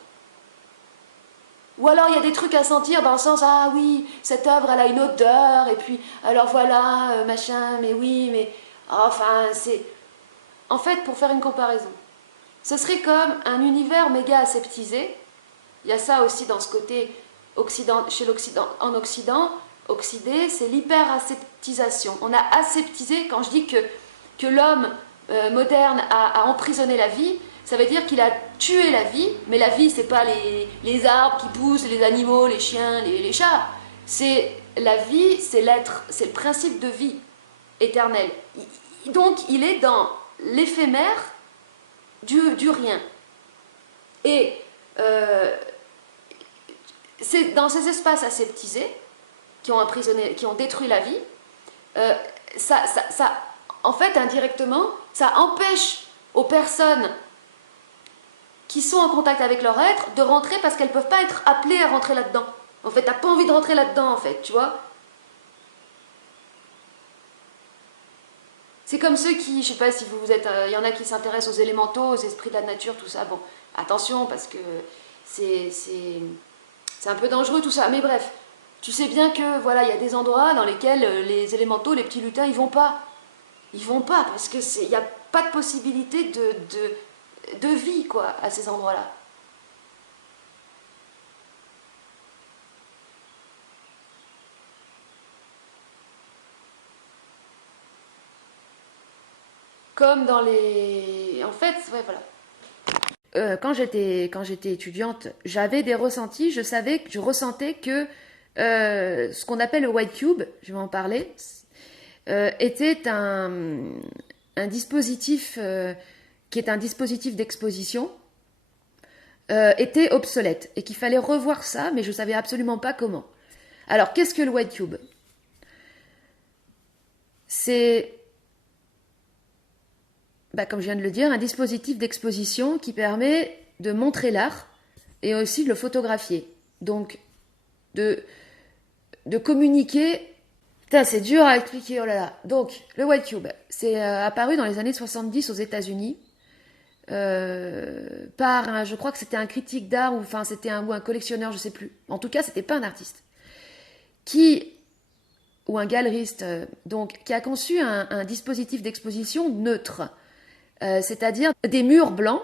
Ou alors il y a des trucs à sentir dans le sens, ah oui, cette œuvre elle a une odeur, et puis alors voilà, machin, mais oui, mais enfin c'est. En fait, pour faire une comparaison, ce serait comme un univers méga aseptisé. Il y a ça aussi dans ce côté chez l'Occident, en Occident, Occidé, c'est l'hyper-aseptisation. On a aseptisé, quand je dis que l'homme moderne a emprisonné la vie, ça veut dire qu'il a tué la vie, mais la vie, c'est pas les arbres qui poussent, les animaux, les chiens, les chats. C'est la vie, c'est l'être, c'est le principe de vie éternel. Donc, il est dans l'éphémère du rien. Et c'est dans ces espaces aseptisés qui ont emprisonné, qui ont détruit la vie, ça, en fait, indirectement, ça empêche aux personnes qui sont en contact avec leur être de rentrer parce qu'elles ne peuvent pas être appelées à rentrer là-dedans. En fait, t'as pas envie de rentrer là-dedans, en fait, tu vois. C'est comme ceux qui, je sais pas si vous êtes, il y en a qui s'intéressent aux élémentaux, aux esprits de la nature, tout ça. Bon, attention parce que c'est un peu dangereux tout ça. Mais bref, tu sais bien que voilà, il y a des endroits dans lesquels les élémentaux, les petits lutins, ils vont pas. Ils vont pas parce que il n'y a pas de possibilité de vie quoi à ces endroits-là. Comme dans les, en fait, ouais, voilà. Quand j'étais étudiante, j'avais des ressentis. Je ressentais que ce qu'on appelle le white cube, je vais en parler, était un dispositif qui est un dispositif d'exposition, était obsolète et qu'il fallait revoir ça, mais je ne savais absolument pas comment. Alors, qu'est-ce que le white cube? C'est, bah, comme je viens de le dire, un dispositif d'exposition qui permet de montrer l'art et aussi de le photographier. Donc, de, de communiquer. Putain, c'est dur à expliquer, oh là là. Donc, le white cube, c'est apparu dans les années 70 aux États-Unis par je crois que c'était un critique d'art ou un collectionneur, je sais plus. En tout cas, c'était pas un artiste qui ou un galeriste donc qui a conçu un dispositif d'exposition neutre, c'est-à-dire des murs blancs,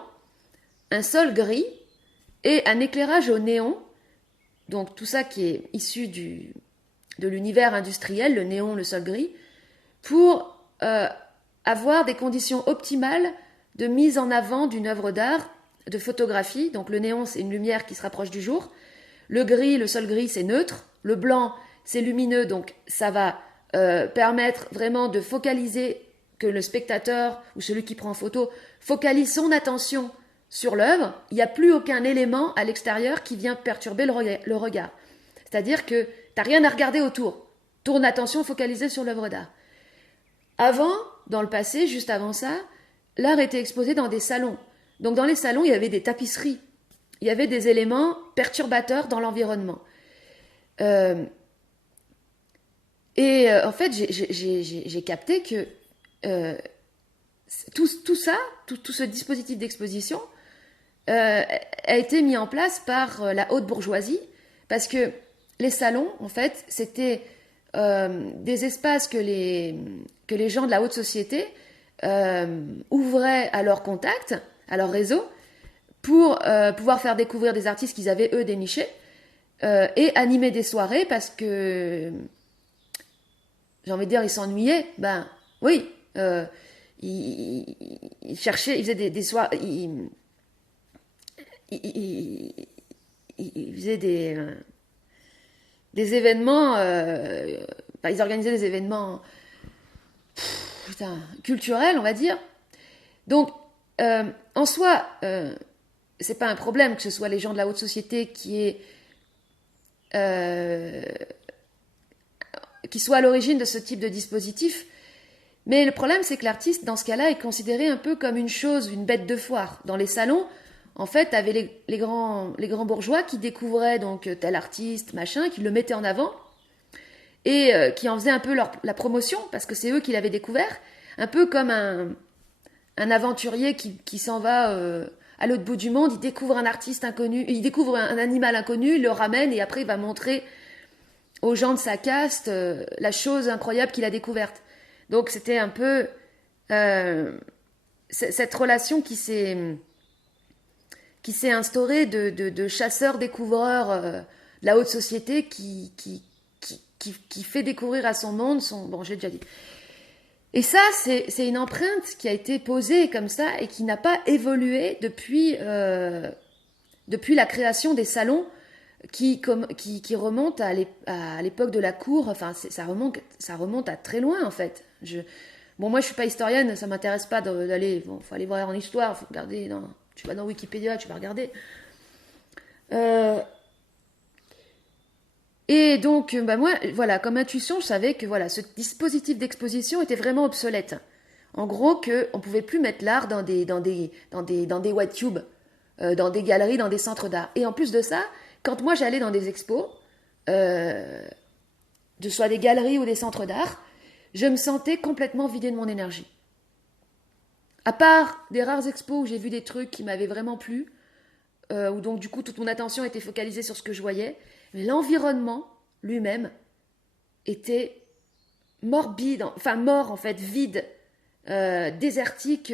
un sol gris et un éclairage au néon. Donc tout ça qui est issu de l'univers industriel, le néon, le sol gris, pour avoir des conditions optimales de mise en avant d'une œuvre d'art, de photographie. Donc le néon, c'est une lumière qui se rapproche du jour. Le gris, le sol gris, c'est neutre. Le blanc, c'est lumineux, donc ça va permettre vraiment de focaliser, que le spectateur ou celui qui prend photo focalise son attention sur l'œuvre. Il n'y a plus aucun élément à l'extérieur qui vient perturber le regard. C'est-à-dire que tu n'as rien à regarder autour. Tourne attention focalisée sur l'œuvre d'art. Avant, dans le passé, juste avant ça, l'art était exposé dans des salons. Donc dans les salons, il y avait des tapisseries. Il y avait des éléments perturbateurs dans l'environnement. En fait, j'ai capté que tout ça, tout ce dispositif d'exposition a été mis en place par la haute bourgeoisie parce que les salons, en fait, c'était des espaces que les gens de la haute société ouvraient à leurs contacts, à leur réseau, pour pouvoir faire découvrir des artistes qu'ils avaient, eux, dénichés, et animer des soirées parce que, j'ai envie de dire, ils s'ennuyaient. Ben, oui, ils cherchaient, ils faisaient des soirées, ils faisaient des événements Enfin, ils organisaient des événements culturels, on va dire. Donc, en soi, c'est pas un problème que ce soit les gens de la haute société qui soient à l'origine de ce type de dispositif. Mais le problème, c'est que l'artiste, dans ce cas-là, est considéré un peu comme une chose, une bête de foire. Dans les salons, en fait, avait les grands bourgeois qui découvraient donc tel artiste, machin, qui le mettaient en avant et qui en faisaient un peu la promotion, parce que c'est eux qui l'avaient découvert, un peu comme un aventurier qui s'en va à l'autre bout du monde, il découvre un artiste inconnu, il découvre un animal inconnu, il le ramène et après il va montrer aux gens de sa caste la chose incroyable qu'il a découverte. Donc c'était un peu cette relation qui s'est instaurée de chasseur-découvreur de la haute société qui fait découvrir à son monde son... Bon, j'ai déjà dit. Et ça, c'est une empreinte qui a été posée comme ça et qui n'a pas évolué depuis la création des salons qui remontent à l'époque de la cour. Enfin, ça remonte à très loin, en fait. Bon, moi, je suis pas historienne, ça m'intéresse pas d'aller... Bon, faut aller voir en histoire, faut regarder tu vas dans Wikipédia, tu vas regarder. Et donc, moi, voilà, comme intuition, je savais que voilà, ce dispositif d'exposition était vraiment obsolète. En gros, qu'on pouvait plus mettre l'art dans des white tubes, dans des galeries, dans des centres d'art. Et en plus de ça, quand moi j'allais dans des expos, de soit des galeries ou des centres d'art, je me sentais complètement vidée de mon énergie. À part des rares expos où j'ai vu des trucs qui m'avaient vraiment plu, où donc du coup toute mon attention était focalisée sur ce que je voyais, mais l'environnement lui-même était morbide, enfin mort en fait, vide, désertique,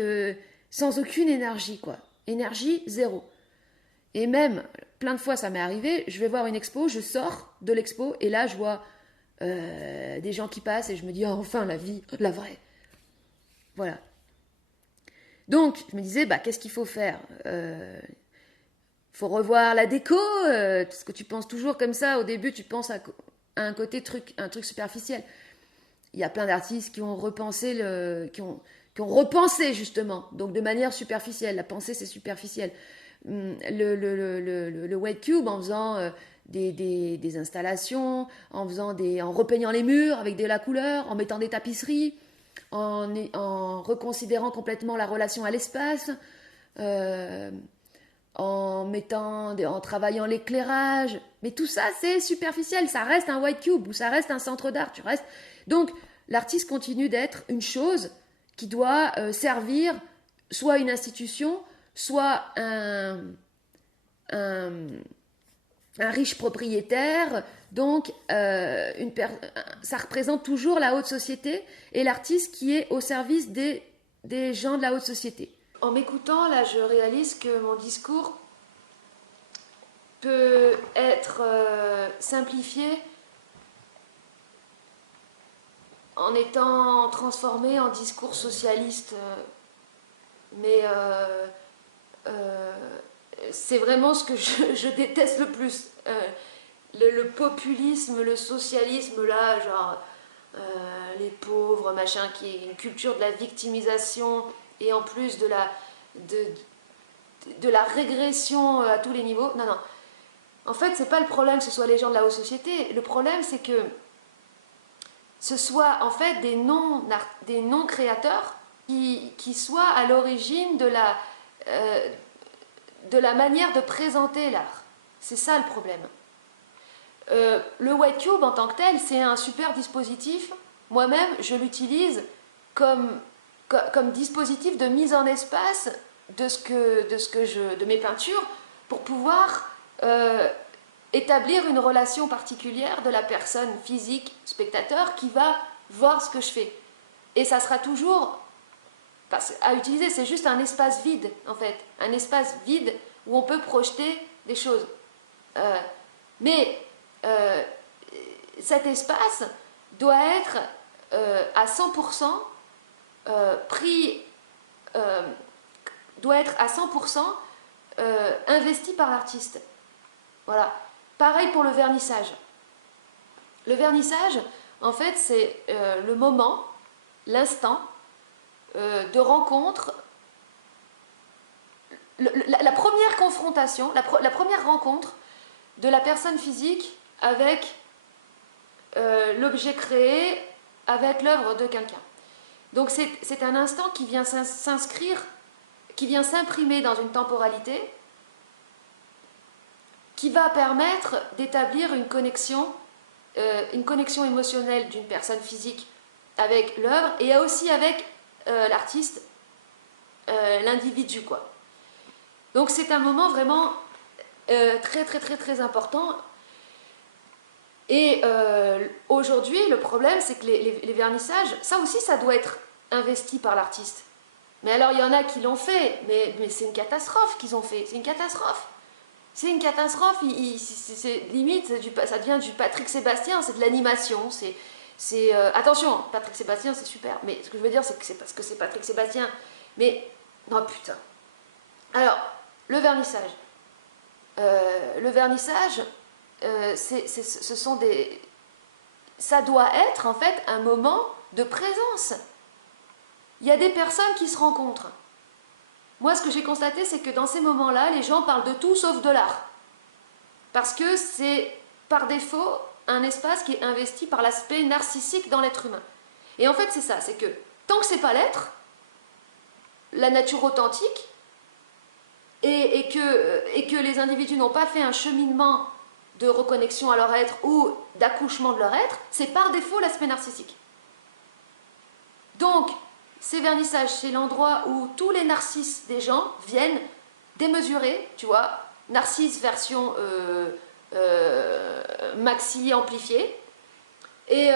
sans aucune énergie quoi. Énergie zéro. Et même, plein de fois ça m'est arrivé, je vais voir une expo, je sors de l'expo et là je vois des gens qui passent et je me dis oh, enfin la vie, la vraie. Voilà. Donc je me disais qu'est-ce qu'il faut faire faut revoir la déco, parce que tu penses toujours comme ça. Au début, tu penses à un côté un truc superficiel. Il y a plein d'artistes qui ont repensé qui ont repensé justement, donc de manière superficielle. La pensée, c'est superficiel. Le white cube en faisant des installations, en repeignant les murs avec de la couleur, en mettant des tapisseries, en reconsidérant complètement la relation à l'espace. En travaillant l'éclairage. Mais tout ça, c'est superficiel. Ça reste un white cube ou ça reste un centre d'art. Donc, l'artiste continue d'être une chose qui doit servir soit une institution, soit un riche propriétaire. Donc, ça représente toujours la haute société et l'artiste qui est au service des gens de la haute société. En m'écoutant, là, je réalise que mon discours peut être simplifié en étant transformé en discours socialiste. Mais c'est vraiment ce que je déteste le plus. Le populisme, le socialisme, là, genre les pauvres, machin, qui est une culture de la victimisation et en plus de la régression à tous les niveaux. Non, non. En fait, c'est pas le problème que ce soit les gens de la haute société. Le problème, c'est que ce soit en fait des non-créateurs qui soient à l'origine de la manière de présenter l'art. C'est ça le problème. Le white cube en tant que tel, c'est un super dispositif. Moi-même, je l'utilise comme dispositif de mise en espace de mes peintures pour pouvoir établir une relation particulière de la personne physique spectateur qui va voir ce que je fais. Et ça sera toujours à utiliser, c'est juste un espace vide en fait, un espace vide où on peut projeter des choses. Mais cet espace doit être à 100% doit être à 100% investi par l'artiste. Voilà. Pareil pour le vernissage. Le vernissage, en fait, c'est le moment, l'instant de rencontre, la première confrontation, la première rencontre de la personne physique avec l'objet créé, avec l'œuvre de quelqu'un. Donc c'est un instant qui vient s'inscrire, qui vient s'imprimer dans une temporalité, qui va permettre d'établir une connexion émotionnelle d'une personne physique avec l'œuvre et aussi avec l'artiste, l'individu, quoi. Donc c'est un moment vraiment très très très très important. Et aujourd'hui, le problème, c'est que les vernissages, ça aussi, ça doit être investi par l'artiste. Mais alors, il y en a qui l'ont fait, mais c'est une catastrophe qu'ils ont fait. C'est une catastrophe. C'est une catastrophe. Limite, ça devient du Patrick Sébastien, c'est de l'animation. Attention, Patrick Sébastien, c'est super. Mais ce que je veux dire, c'est que c'est parce que c'est Patrick Sébastien. Mais, non, putain. Alors, le vernissage. Ce sont des... Ça doit être en fait un moment de présence. Il y a des personnes qui se rencontrent. Moi, ce que j'ai constaté, c'est que dans ces moments-là, les gens parlent de tout sauf de l'art. Parce que c'est par défaut un espace qui est investi par l'aspect narcissique dans l'être humain. Et en fait, c'est ça, c'est que tant que c'est pas l'être, la nature authentique, et que les individus n'ont pas fait un cheminement de reconnexion à leur être ou d'accouchement de leur être, c'est par défaut l'aspect narcissique. Donc, ces vernissages, c'est l'endroit où tous les narcisses des gens viennent démesurer, tu vois, narcisse version maxi amplifiée. Et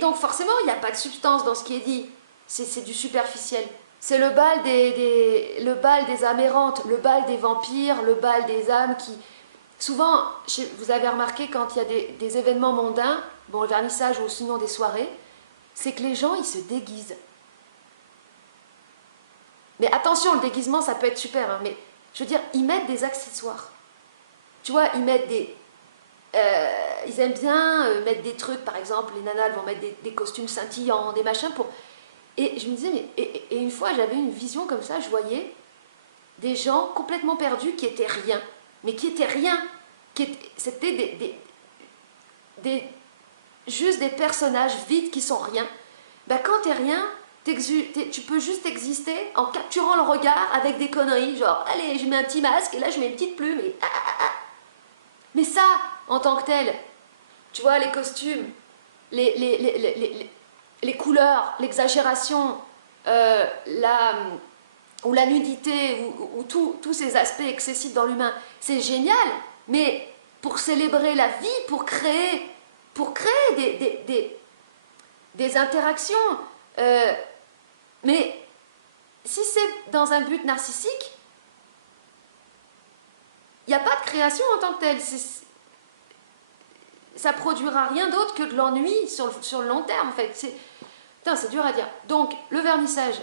donc forcément, il n'y a pas de substance dans ce qui est dit. C'est du superficiel. C'est le bal des âmes errantes, le bal des vampires, le bal des âmes qui... Souvent, vous avez remarqué quand il y a des événements mondains, bon, le vernissage ou sinon des soirées, c'est que les gens, ils se déguisent. Mais attention, le déguisement, ça peut être super, hein, mais je veux dire, ils mettent des accessoires. Tu vois, ils mettent des... ils aiment bien mettre des trucs, par exemple, les nanas vont mettre des costumes scintillants, des machins pour... Et je me disais, mais... Et une fois, j'avais une vision comme ça, je voyais des gens complètement perdus qui étaient rien. Mais qui étaient rien. C'était juste des personnages vides qui sont rien. Ben, quand t'es rien, tu peux juste exister en capturant le regard avec des conneries, genre, allez, je mets un petit masque et là je mets une petite plume et... Mais ça, en tant que tel, tu vois, les costumes, les couleurs, l'exagération, ou la nudité, ou tous ces aspects excessifs dans l'humain, c'est génial, mais pour célébrer la vie, pour créer des interactions, mais si c'est dans un but narcissique, il n'y a pas de création en tant que telle. Ça produira rien d'autre que de l'ennui sur le long terme, en fait. C'est dur à dire. Donc, le vernissage,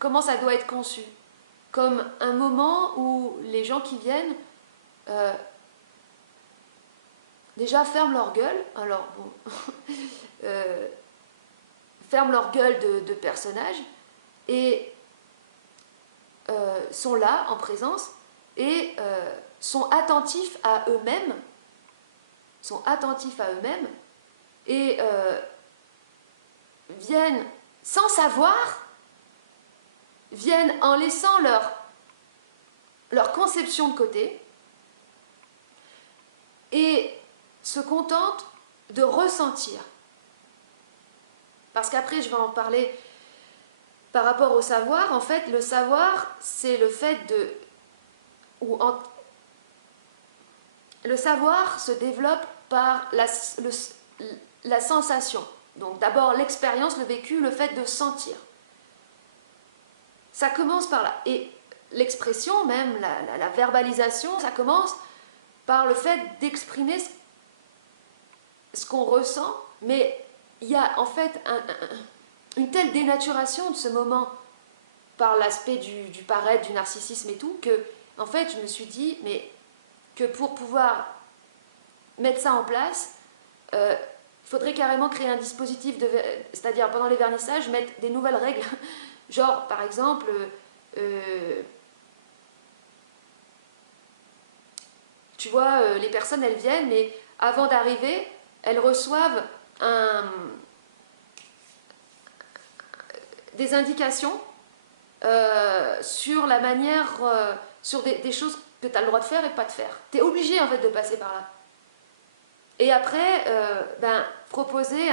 comment ça doit être conçu? Comme un moment où les gens qui viennent déjà ferment leur gueule. Alors, bon, ferment leur gueule de personnages et sont là en présence et sont attentifs à eux-mêmes, et viennent sans savoir, viennent en laissant leur conception de côté et se contentent de ressentir. Parce qu'après, je vais en parler par rapport au savoir. En fait, le savoir, c'est le fait de... Le savoir se développe par la sensation. Donc d'abord l'expérience, le vécu, le fait de sentir. Ça commence par là. Et l'expression, même la verbalisation, ça commence par le fait d'exprimer ce qu'on ressent, mais il y a en fait une telle dénaturation de ce moment par l'aspect du paraître, du narcissisme et tout, que en fait je me suis dit, mais que pour pouvoir mettre ça en place, Il faudrait carrément créer un dispositif, c'est-à-dire pendant les vernissages, mettre des nouvelles règles. Genre, par exemple, tu vois, les personnes, elles viennent, mais avant d'arriver, elles reçoivent des indications sur la manière, sur des choses que tu as le droit de faire et pas de faire. Tu es obligé, en fait, de passer par là. Et après, proposer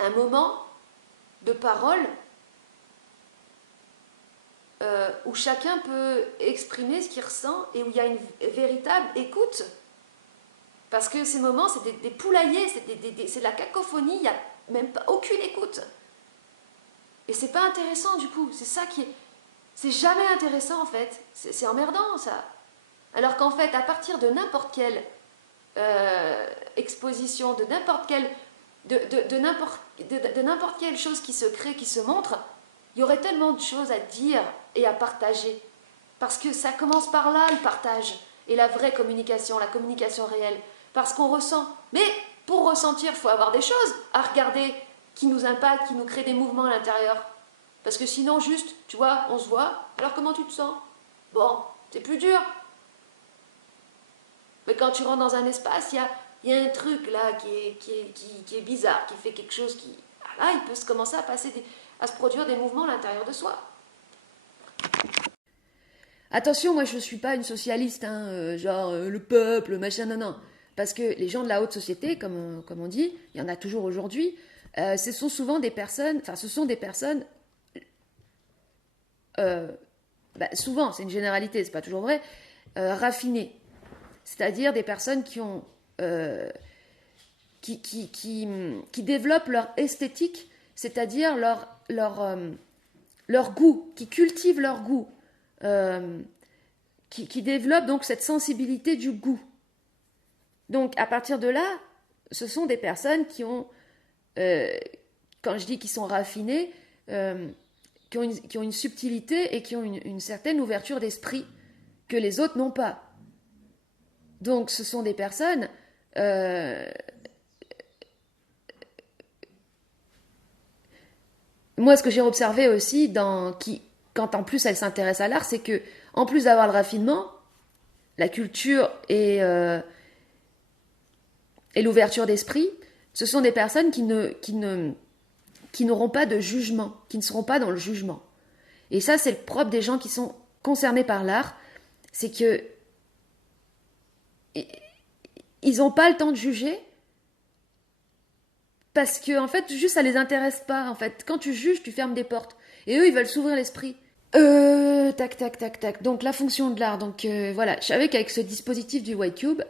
un moment de parole où chacun peut exprimer ce qu'il ressent et où il y a une véritable écoute. Parce que ces moments, c'est des poulaillers, c'est de la cacophonie, il n'y a même pas aucune écoute. Et c'est pas intéressant du coup, c'est ça qui est... C'est jamais intéressant en fait, c'est emmerdant ça. Alors qu'en fait, à partir de n'importe quelle exposition, de n'importe quelle chose qui se crée, qui se montre, il y aurait tellement de choses à dire et à partager. Parce que ça commence par là, le partage. Et la vraie communication, la communication réelle. Parce qu'on ressent. Mais pour ressentir, il faut avoir des choses à regarder qui nous impactent, qui nous créent des mouvements à l'intérieur. Parce que sinon, juste, tu vois, on se voit, alors comment tu te sens? Bon, c'est plus dur. Mais quand tu rentres dans un espace, il y a un truc là qui est bizarre, qui fait quelque chose qui... Là, il peut se commencer à se produire des mouvements à l'intérieur de soi. Attention, moi je ne suis pas une socialiste, hein, le peuple, machin, non. Parce que les gens de la haute société, comme on dit, il y en a toujours aujourd'hui, ce sont souvent des personnes, souvent, c'est une généralité, c'est pas toujours vrai, raffinées. C'est-à-dire des personnes qui ont... qui développent leur esthétique, c'est-à-dire leur goût, qui cultivent leur goût, qui développent donc cette sensibilité du goût. Donc à partir de là, ce sont des personnes qui ont, quand je dis qu'ils sont raffinés, qui ont une subtilité et qui ont une certaine ouverture d'esprit que les autres n'ont pas. Donc ce sont des personnes moi, ce que j'ai observé aussi, quand en plus elles s'intéressent à l'art, c'est que, en plus d'avoir le raffinement, la culture et l'ouverture d'esprit, ce sont des personnes qui n'auront pas de jugement, qui ne seront pas dans le jugement. Et ça, c'est le propre des gens qui sont concernés par l'art, c'est que ils n'ont pas le temps de juger, parce que, en fait, juste, ça les intéresse pas, en fait. Quand tu juges, tu fermes des portes. Et eux, ils veulent s'ouvrir l'esprit. Tac. Donc, la fonction de l'art. Donc, voilà. Je savais qu'avec ce dispositif du White Cube,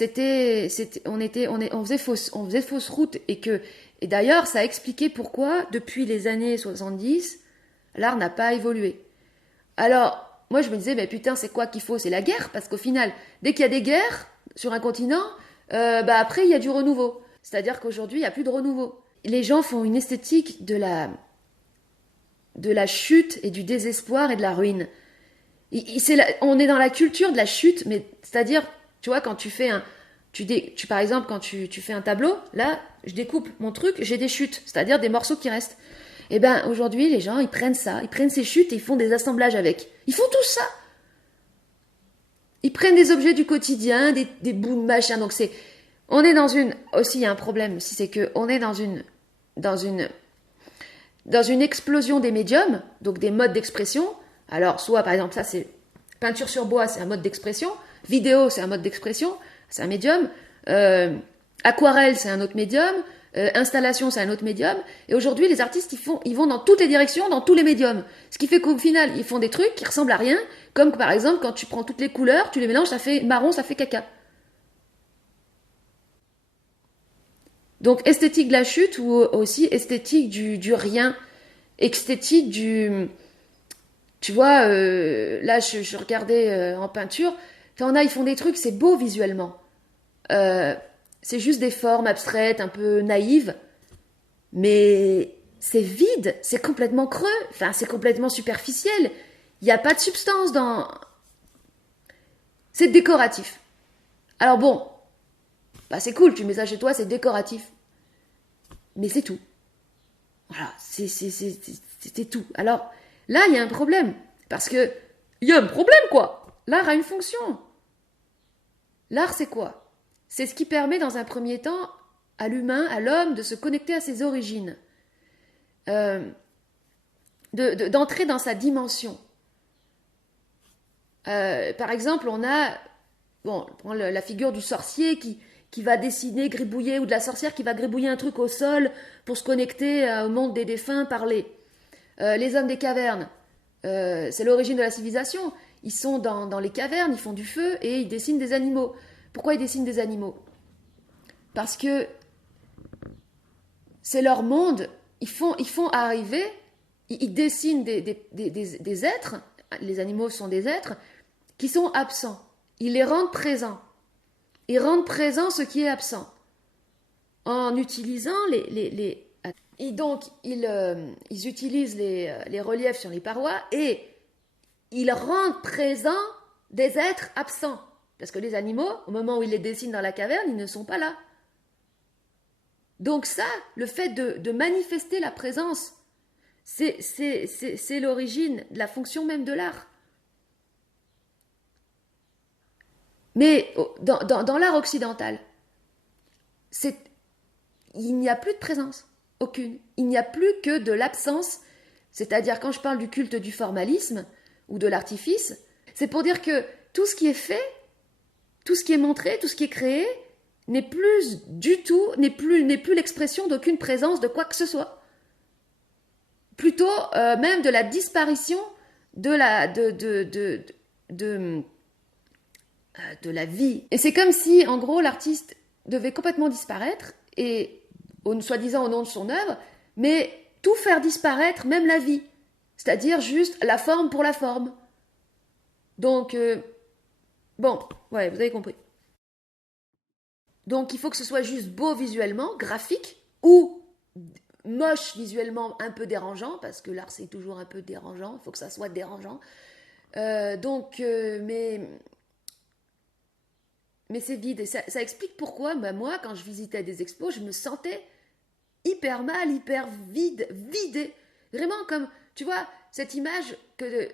on faisait fausse route. Et d'ailleurs, ça a expliqué pourquoi, depuis les années 70, l'art n'a pas évolué. Alors, moi, je me disais, mais putain, c'est quoi qu'il faut? C'est la guerre. Parce qu'au final, dès qu'il y a des guerres sur un continent, après, il y a du renouveau. C'est-à-dire qu'aujourd'hui, il n'y a plus de renouveau. Les gens font une esthétique de la chute et du désespoir et de la ruine. On est dans la culture de la chute, mais c'est-à-dire, tu vois, quand tu fais par exemple, quand tu fais un tableau, là, je découpe mon truc, j'ai des chutes, c'est-à-dire des morceaux qui restent. Et bien, aujourd'hui, les gens, ils prennent ces chutes et ils font des assemblages avec. Ils font tout ça. Ils prennent des objets du quotidien, des bouts de machin, donc on est aussi il y a un problème aussi, c'est qu'on est dans une explosion des médiums, donc des modes d'expression. Alors, soit par exemple, ça c'est peinture sur bois, c'est un mode d'expression, vidéo c'est un mode d'expression, c'est un médium, aquarelle c'est un autre médium, installation c'est un autre médium, et aujourd'hui les artistes ils vont dans toutes les directions, dans tous les médiums. Ce qui fait qu'au final, ils font des trucs qui ressemblent à rien, comme par exemple quand tu prends toutes les couleurs, tu les mélanges, ça fait marron, ça fait caca. Donc esthétique de la chute ou aussi esthétique du rien, esthétique du... Tu vois, là je regardais en peinture, ils font des trucs, c'est beau visuellement. C'est juste des formes abstraites, un peu naïves, mais c'est vide, c'est complètement creux, c'est complètement superficiel. Il n'y a pas de substance dans... C'est décoratif. Alors bon, Bah c'est cool, tu mets ça chez toi, c'est décoratif. Mais c'est tout. Voilà, c'était tout. Alors, là, il y a un problème. Parce que, il y a un problème, quoi. L'art a une fonction. L'art, c'est quoi? C'est ce qui permet, dans un premier temps, à l'humain, à l'homme, de se connecter à ses origines. D'entrer dans sa dimension. Par exemple, on a, bon, on prend la figure du sorcier qui va dessiner, gribouiller, ou de la sorcière qui va gribouiller un truc au sol pour se connecter au monde des défunts, parler. Les hommes des cavernes, c'est l'origine de la civilisation. Ils sont dans les cavernes, ils font du feu et ils dessinent des animaux. Pourquoi ils dessinent des animaux? Parce que c'est leur monde. Ils font arriver, ils dessinent des êtres, les animaux sont des êtres, qui sont absents. Ils les rendent présents. Ils rendent présent ce qui est absent. En utilisant et donc, ils utilisent les reliefs sur les parois et ils rendent présents des êtres absents. Parce que les animaux, au moment où ils les dessinent dans la caverne, ils ne sont pas là. Donc ça, le fait de manifester la présence, c'est l'origine de la fonction même de l'art. Mais dans l'art occidental, il n'y a plus de présence, aucune. Il n'y a plus que de l'absence, c'est-à-dire quand je parle du culte du formalisme ou de l'artifice, c'est pour dire que tout ce qui est fait, tout ce qui est montré, tout ce qui est créé, n'est plus du tout, n'est plus l'expression d'aucune présence de quoi que ce soit. Plutôt même de la disparition de la vie. Et c'est comme si, en gros, l'artiste devait complètement disparaître, et soi-disant au nom de son œuvre, mais tout faire disparaître, même la vie. C'est-à-dire juste la forme pour la forme. Donc, bon, ouais, vous avez compris. Donc, il faut que ce soit juste beau visuellement, graphique, ou moche visuellement, un peu dérangeant, parce que l'art, c'est toujours un peu dérangeant, il faut que ça soit dérangeant. Mais c'est vide. Et ça explique pourquoi, moi, quand je visitais des expos, je me sentais hyper mal, hyper vidée. Vraiment comme, tu vois, cette image que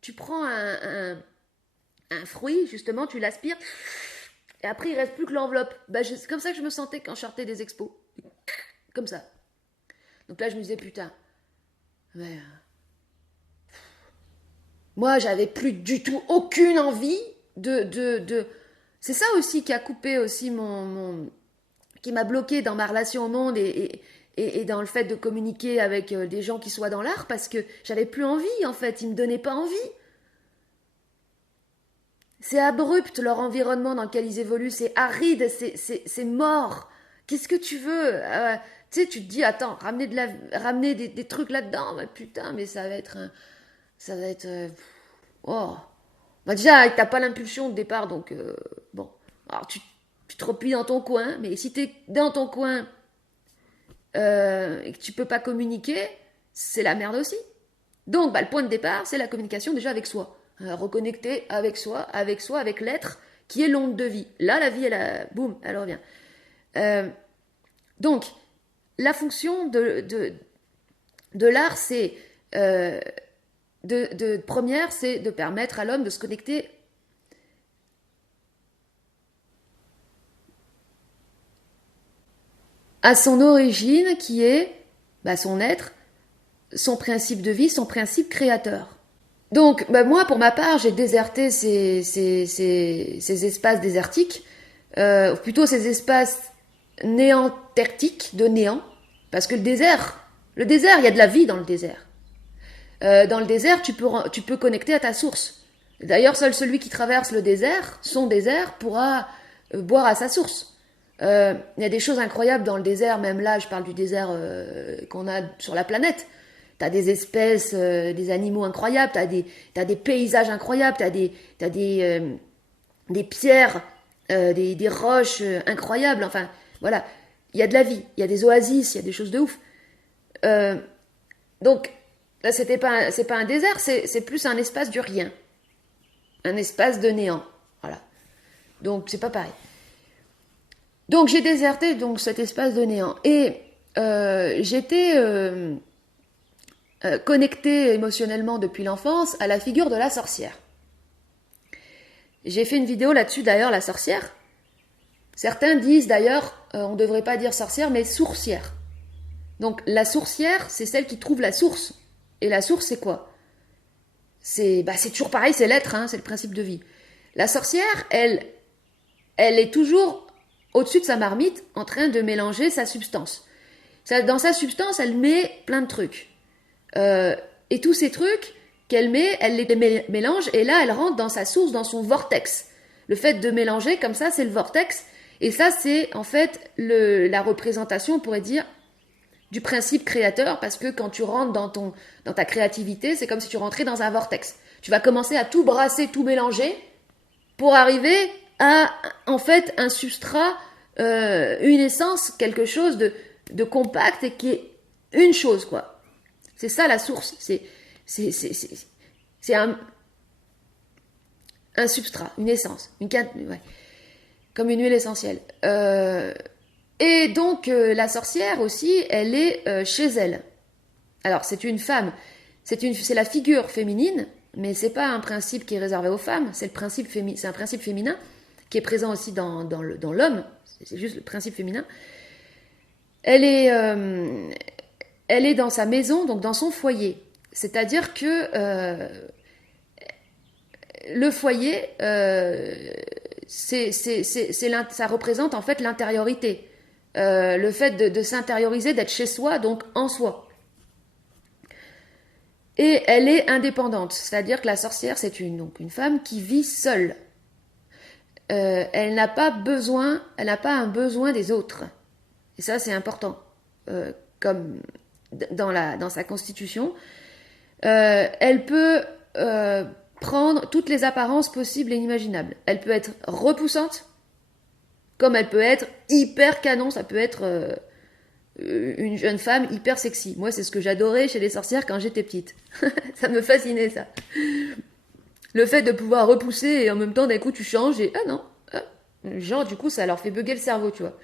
tu prends un fruit, justement, tu l'aspires, et après, il reste plus que l'enveloppe. C'est comme ça que je me sentais quand je sortais des expos. Comme ça. Donc là, je me disais, putain, mais, moi, j'avais plus du tout aucune envie de... C'est ça aussi qui a coupé aussi qui m'a bloqué dans ma relation au monde et dans le fait de communiquer avec des gens qui soient dans l'art, parce que j'avais plus envie, en fait. Ils me donnaient pas envie. C'est abrupt, leur environnement dans lequel ils évoluent. C'est aride, c'est mort. Qu'est-ce que tu veux? Tu sais, tu te dis, attends, ramener des trucs là-dedans, putain, mais ça va être... oh. Bah déjà, t'as pas l'impulsion de départ, donc bon. Alors tu te replies dans ton coin, mais si t'es dans ton coin et que tu peux pas communiquer, c'est la merde aussi. Donc, le point de départ, c'est la communication déjà avec soi. Reconnecter avec soi, avec l'être qui est l'onde de vie. Là, la vie, boum, elle revient. Donc, la fonction de l'art, c'est première, c'est de permettre à l'homme de se connecter à son origine, qui est son être, son principe de vie, son principe créateur. Donc, moi, pour ma part, j'ai déserté ces espaces désertiques, plutôt ces espaces néantertiques, de néant, parce que le désert, il y a de la vie dans le désert. Dans le désert, tu peux connecter à ta source. D'ailleurs, seul celui qui traverse le désert, son désert, pourra boire à sa source. Il y a des choses incroyables dans le désert, même là, je parle du désert qu'on a sur la planète. T'as des espèces, des animaux incroyables, t'as des paysages incroyables, t'as des pierres, des roches incroyables. Enfin, voilà, il y a de la vie, il y a des oasis, il y a des choses de ouf. Donc, là, c'est pas un désert, c'est plus un espace du rien, un espace de néant. Voilà. Donc, c'est pas pareil. Donc j'ai déserté donc cet espace de néant et j'étais connectée émotionnellement depuis l'enfance à la figure de la sorcière. J'ai fait une vidéo là-dessus d'ailleurs, la sorcière. Certains disent d'ailleurs, on ne devrait pas dire sorcière, mais sourcière. Donc la sourcière, c'est celle qui trouve la source. Et la source, c'est quoi? C'est toujours pareil, c'est l'être, hein, c'est le principe de vie. La sorcière, elle est toujours au-dessus de sa marmite, en train de mélanger sa substance. Dans sa substance, elle met plein de trucs. Et tous ces trucs qu'elle met, elle les mélange, et là, elle rentre dans sa source, dans son vortex. Le fait de mélanger, comme ça, c'est le vortex. Et ça, c'est en fait la représentation, on pourrait dire, du principe créateur, parce que quand tu rentres dans ta créativité, c'est comme si tu rentrais dans un vortex. Tu vas commencer à tout brasser, tout mélanger, pour arriver à, en fait, un substrat, une essence, quelque chose de compact et qui est une chose, quoi. C'est ça la source. C'est un substrat, une essence, ouais, comme une huile essentielle. Et donc la sorcière aussi, elle est chez elle. Alors c'est une femme, c'est la figure féminine, mais c'est pas un principe qui est réservé aux femmes. C'est un principe féminin qui est présent aussi dans l'homme. C'est juste le principe féminin. Elle est dans sa maison, donc dans son foyer. C'est-à-dire que le foyer, ça représente en fait l'intériorité. Le fait de s'intérioriser, d'être chez soi, donc en soi. Et elle est indépendante, c'est-à-dire que la sorcière, c'est une femme qui vit seule. Elle n'a pas un besoin des autres. Et ça, c'est important. Comme dans sa constitution, elle peut prendre toutes les apparences possibles et inimaginables. Elle peut être repoussante, comme elle peut être hyper canon. Ça peut être une jeune femme hyper sexy. Moi, c'est ce que j'adorais chez les sorcières quand j'étais petite. Ça me fascinait, ça. Le fait de pouvoir repousser et en même temps, d'un coup, tu changes et ah non. Genre, du coup, ça leur fait bugger le cerveau, tu vois.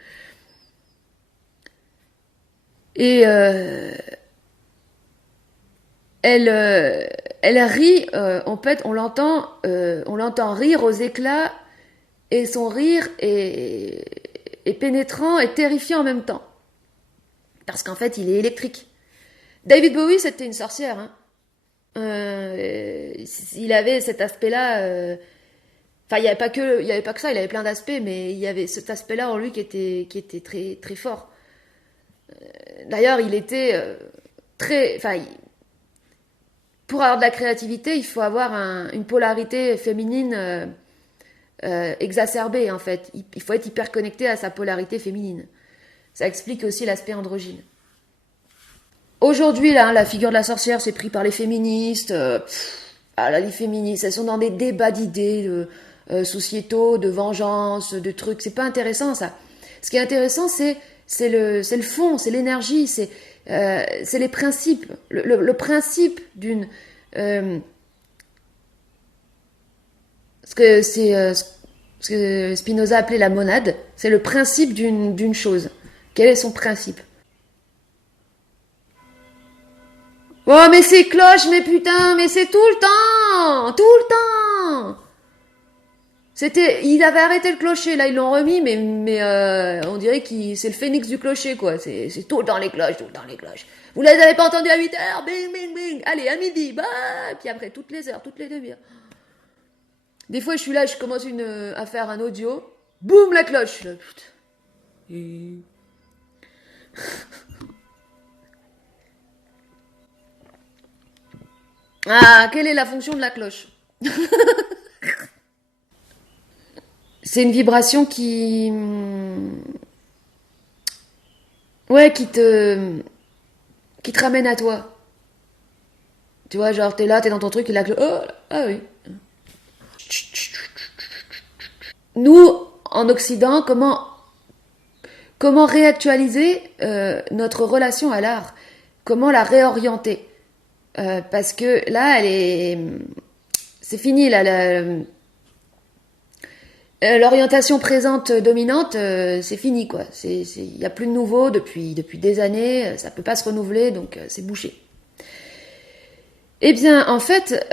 Et elle rit, en fait, on l'entend rire aux éclats, et son rire est pénétrant et terrifiant en même temps. Parce qu'en fait, il est électrique. David Bowie, c'était une sorcière. Hein. Il avait cet aspect-là. Enfin, il n'y avait pas que ça, il avait plein d'aspects, mais il y avait cet aspect-là en lui qui était très, très fort. D'ailleurs, il était très. Enfin, pour avoir de la créativité, il faut avoir une polarité féminine exacerbée, en fait. Il faut être hyper connecté à sa polarité féminine. Ça explique aussi l'aspect androgyne. Aujourd'hui, là, la figure de la sorcière, c'est pris par les féministes. Les féministes, elles sont dans des débats d'idées sociétaux, de vengeance, de trucs. C'est pas intéressant, ça. Ce qui est intéressant, c'est le fond, c'est l'énergie, c'est les principes. Le principe d'une... ce que Spinoza appelait la monade, c'est le principe d'une chose. Quel est son principe? Oh, mais c'est cloche, mais putain, mais c'est tout le temps! Tout le temps! Ils avaient arrêté le clocher, là ils l'ont remis, mais on dirait que c'est le phénix du clocher, quoi. C'est tout le temps les cloches, tout le temps les cloches. Vous les avez pas entendues à 8h, bing, bing, bing. Allez, à midi, bah, puis après, toutes les heures, toutes les demi-heures. Des fois, je suis là, je commence à faire un audio, boum, la cloche. Là, putain. Ah, quelle est la fonction de la cloche? C'est une vibration ouais, qui te ramène à toi. Tu vois, genre, t'es là, t'es dans ton truc, et la cloche, oh, ah oui. Nous, en Occident, comment réactualiser notre relation à l'art? Comment la réorienter? Parce que là, c'est fini, là, l'orientation présente dominante, c'est fini, quoi. Il y a plus de nouveau depuis des années, ça peut pas se renouveler, donc c'est bouché. Eh bien, en fait,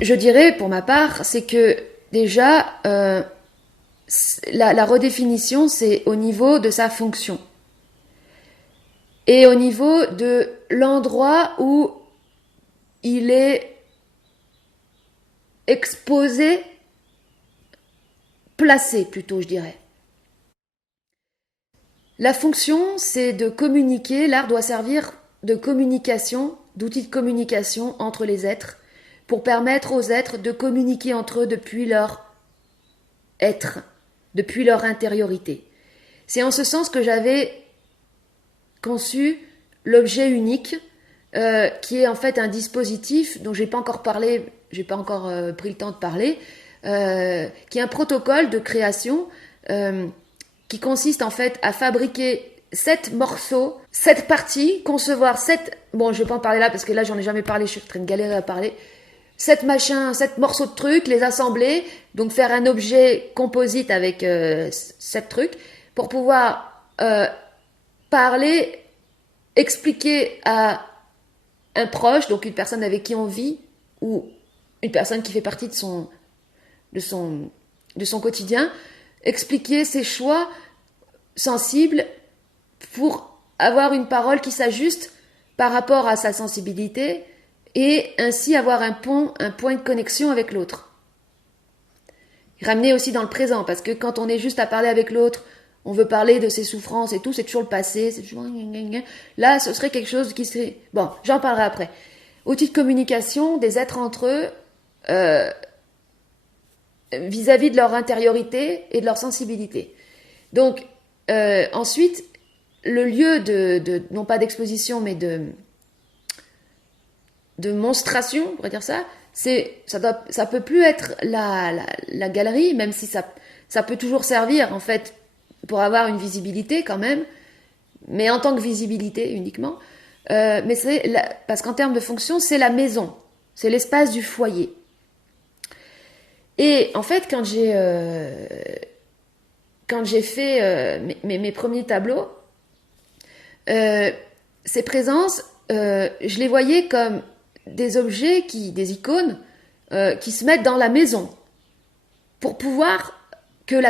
je dirais, pour ma part, c'est que déjà, la redéfinition, c'est au niveau de sa fonction. Et au niveau de l'endroit où il est exposé, placé plutôt, je dirais. La fonction, c'est de communiquer. L'art doit servir de communication, d'outil de communication entre les êtres, pour permettre aux êtres de communiquer entre eux depuis leur être, depuis leur intériorité. C'est en ce sens que j'avais conçu l'objet unique, qui est en fait un dispositif dont j'ai pas encore parlé, j'ai pas encore pris le temps de parler, qui est un protocole de création qui consiste en fait à fabriquer 7 morceaux, 7 parties, concevoir 7... Bon, je vais pas en parler là parce que là j'en ai jamais parlé, je suis en train de galérer à parler. 7 machins, 7 morceaux de trucs, les assembler, donc faire un objet composite avec 7 trucs, pour pouvoir parler, expliquer à un proche, donc une personne avec qui on vit, ou une personne qui fait partie de son quotidien, expliquer ses choix sensibles pour avoir une parole qui s'ajuste par rapport à sa sensibilité et ainsi avoir un point de connexion avec l'autre. Ramener aussi dans le présent, parce que quand on est juste à parler avec l'autre, on veut parler de ses souffrances et tout, c'est toujours le passé, c'est toujours... Là, ce serait quelque chose qui serait... Bon, j'en parlerai après. Outil de communication des êtres entre eux vis-à-vis de leur intériorité et de leur sensibilité. Donc, ensuite, le lieu non pas d'exposition, mais de monstration, on pourrait dire ça, ça peut plus être la galerie, même si ça peut toujours servir, en fait, pour avoir une visibilité quand même, mais en tant que visibilité uniquement. Mais parce qu'en termes de fonction, c'est la maison, c'est l'espace du foyer. Et en fait, quand j'ai fait mes premiers tableaux, ces présences, je les voyais comme des objets, des icônes, qui se mettent dans la maison pour pouvoir faire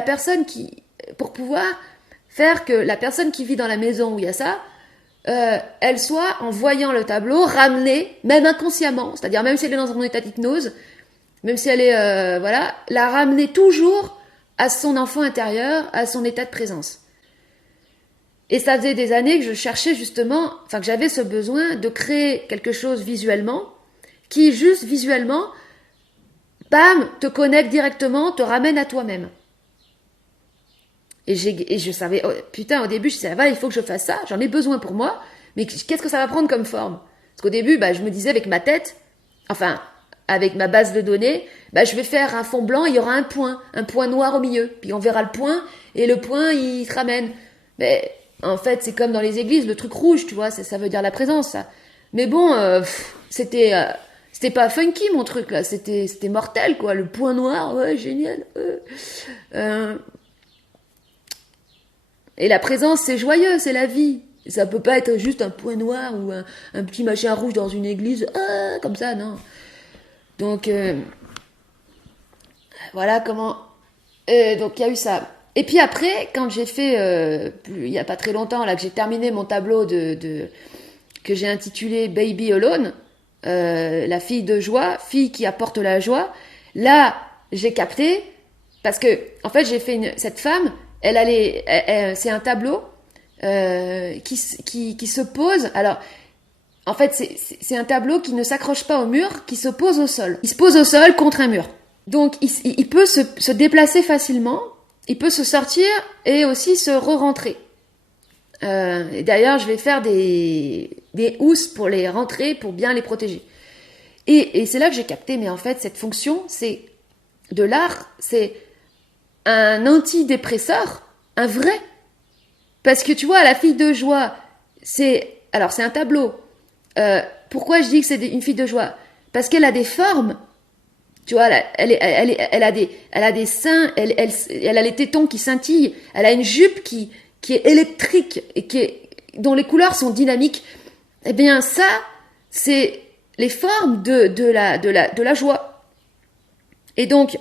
que la personne qui vit dans la maison où il y a ça, elle soit, en voyant le tableau, ramenée, même inconsciemment, c'est-à-dire même si elle est dans un état d'hypnose, même si elle est, la ramener toujours à son enfant intérieur, à son état de présence. Et ça faisait des années que je cherchais justement, que j'avais ce besoin de créer quelque chose visuellement, qui juste visuellement, bam, te connecte directement, te ramène à toi-même. Et je savais, oh, putain, au début, je disais, il faut que je fasse ça, j'en ai besoin pour moi, mais qu'est-ce que ça va prendre comme forme? Parce qu'au début, je me disais avec ma tête, avec ma base de données, je vais faire un fond blanc, il y aura un point noir au milieu, puis on verra le point, et le point, il te ramène. Mais en fait, c'est comme dans les églises, le truc rouge, tu vois, ça veut dire la présence, ça. Mais bon, c'était pas funky, mon truc, là, c'était mortel, quoi, le point noir, ouais, génial. Et la présence, c'est joyeux, c'est la vie. Ça peut pas être juste un point noir ou un petit machin rouge dans une église, comme ça, non. Donc, voilà comment... donc, il y a eu ça. Et puis après, quand j'ai fait, il y a pas très longtemps, là, que j'ai terminé mon tableau que j'ai intitulé Baby Alone, la fille de joie, fille qui apporte la joie, là, j'ai capté, parce que, en fait, j'ai fait cette femme, c'est un tableau qui se pose. Alors, en fait, c'est un tableau qui ne s'accroche pas au mur, qui se pose au sol. Il se pose au sol contre un mur. Donc, il peut se déplacer facilement, il peut se sortir et aussi se re-rentrer. Et d'ailleurs, je vais faire des housses pour les rentrer, pour bien les protéger. Et c'est là que j'ai capté, mais en fait, cette fonction, c'est de l'art, c'est un antidépresseur, un vrai. Parce que tu vois, la fille de joie, c'est un tableau. Pourquoi je dis que c'est une fille de joie? Parce qu'elle a des formes Tu vois, elle a des seins, elle a les tétons qui scintillent, elle a une jupe qui est électrique et dont les couleurs sont dynamiques. Eh bien, ça, c'est les formes de la joie. Et donc,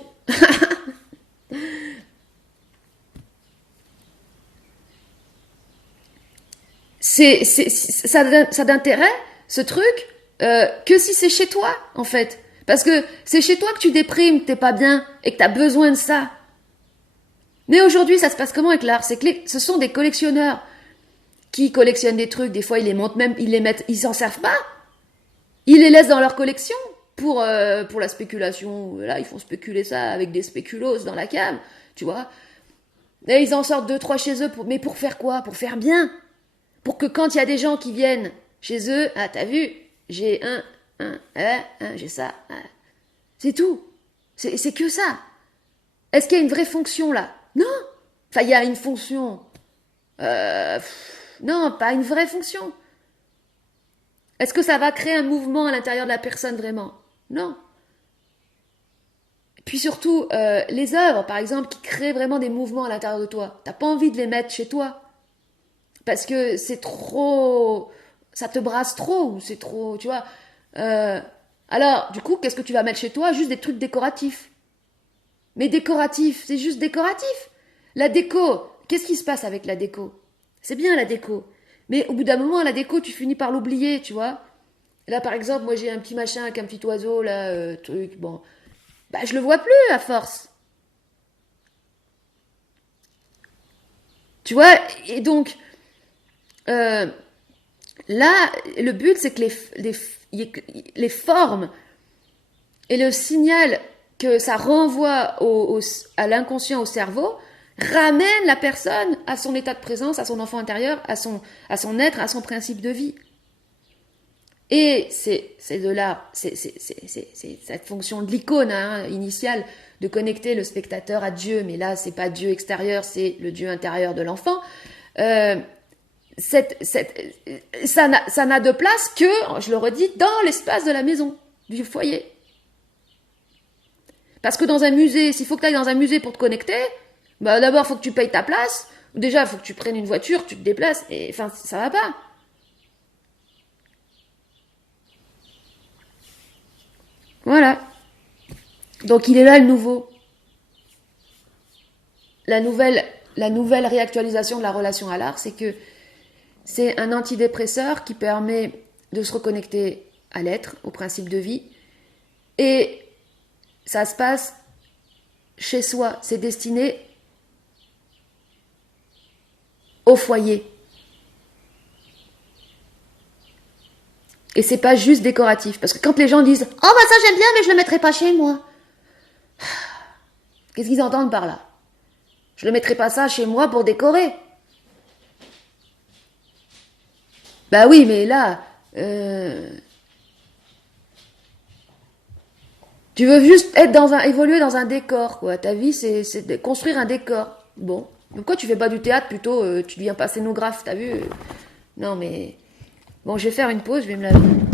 ça d'intérêt, ce truc, que si c'est chez toi, en fait. Parce que c'est chez toi que tu déprimes, que t'es pas bien et que t'as besoin de ça. Mais aujourd'hui, ça se passe comment avec l'art? C'est que ce sont des collectionneurs qui collectionnent des trucs. Des fois, ils les montent même, ils les mettent, ils s'en servent pas. Ils les laissent dans leur collection pour la spéculation. Là, ils font spéculer ça avec des spéculoos dans la cave, tu vois. Et ils en sortent deux, trois chez eux, mais pour faire quoi? Pour faire bien. Pour que quand il y a des gens qui viennent chez eux, ah, t'as vu, j'ai j'ai ça. C'est tout. C'est que ça. Est-ce qu'il y a une vraie fonction là? Non. Enfin, il y a une fonction. Non, pas une vraie fonction. Est-ce que ça va créer un mouvement à l'intérieur de la personne vraiment? Non. Puis surtout, les œuvres, par exemple, qui créent vraiment des mouvements à l'intérieur de toi. T'as pas envie de les mettre chez toi. Parce que c'est trop... Ça te brasse trop, ou c'est trop... Tu vois. Alors, du coup, qu'est-ce que tu vas mettre chez toi? Juste des trucs décoratifs. Mais décoratif, c'est juste décoratif. La déco, qu'est-ce qui se passe avec la déco? C'est bien la déco. Mais au bout d'un moment, la déco, tu finis par l'oublier, tu vois. Là, par exemple, moi j'ai un petit machin avec un petit oiseau, là, truc, bon. Bah, je le vois plus à force. Tu vois, et donc, euh, là, le but, c'est que les formes et le signal que ça renvoie à l'inconscient, au cerveau, ramène la personne à son état de présence, à son enfant intérieur, à son être, à son principe de vie. Et c'est de là, c'est cette fonction de l'icône initiale de connecter le spectateur à Dieu, mais là c'est pas Dieu extérieur, c'est le Dieu intérieur de l'enfant. Euh, ça n'a de place que, je le redis, dans l'espace de la maison, du foyer. Parce que dans un musée, s'il faut que tu ailles dans un musée pour te connecter, bah d'abord il faut que tu payes ta place, ou déjà il faut que tu prennes une voiture, tu te déplaces, et enfin ça va pas. Voilà. Donc il est là le nouveau. La nouvelle, la nouvelle réactualisation de la relation à l'art, c'est que c'est un antidépresseur qui permet de se reconnecter à l'être, au principe de vie. Et ça se passe chez soi. C'est destiné au foyer. Et c'est pas juste décoratif. Parce que quand les gens disent « Oh bah ça j'aime bien mais je le mettrai pas chez moi », qu'est-ce qu'ils entendent par là? Je le mettrai pas ça chez moi pour décorer. Bah oui, mais là, tu veux juste évoluer dans un décor, quoi. Ta vie, c'est de construire un décor. Bon. Pourquoi tu fais pas du théâtre plutôt, tu deviens pas scénographe, t'as vu? Non, mais bon, je vais faire une pause, je vais me laver.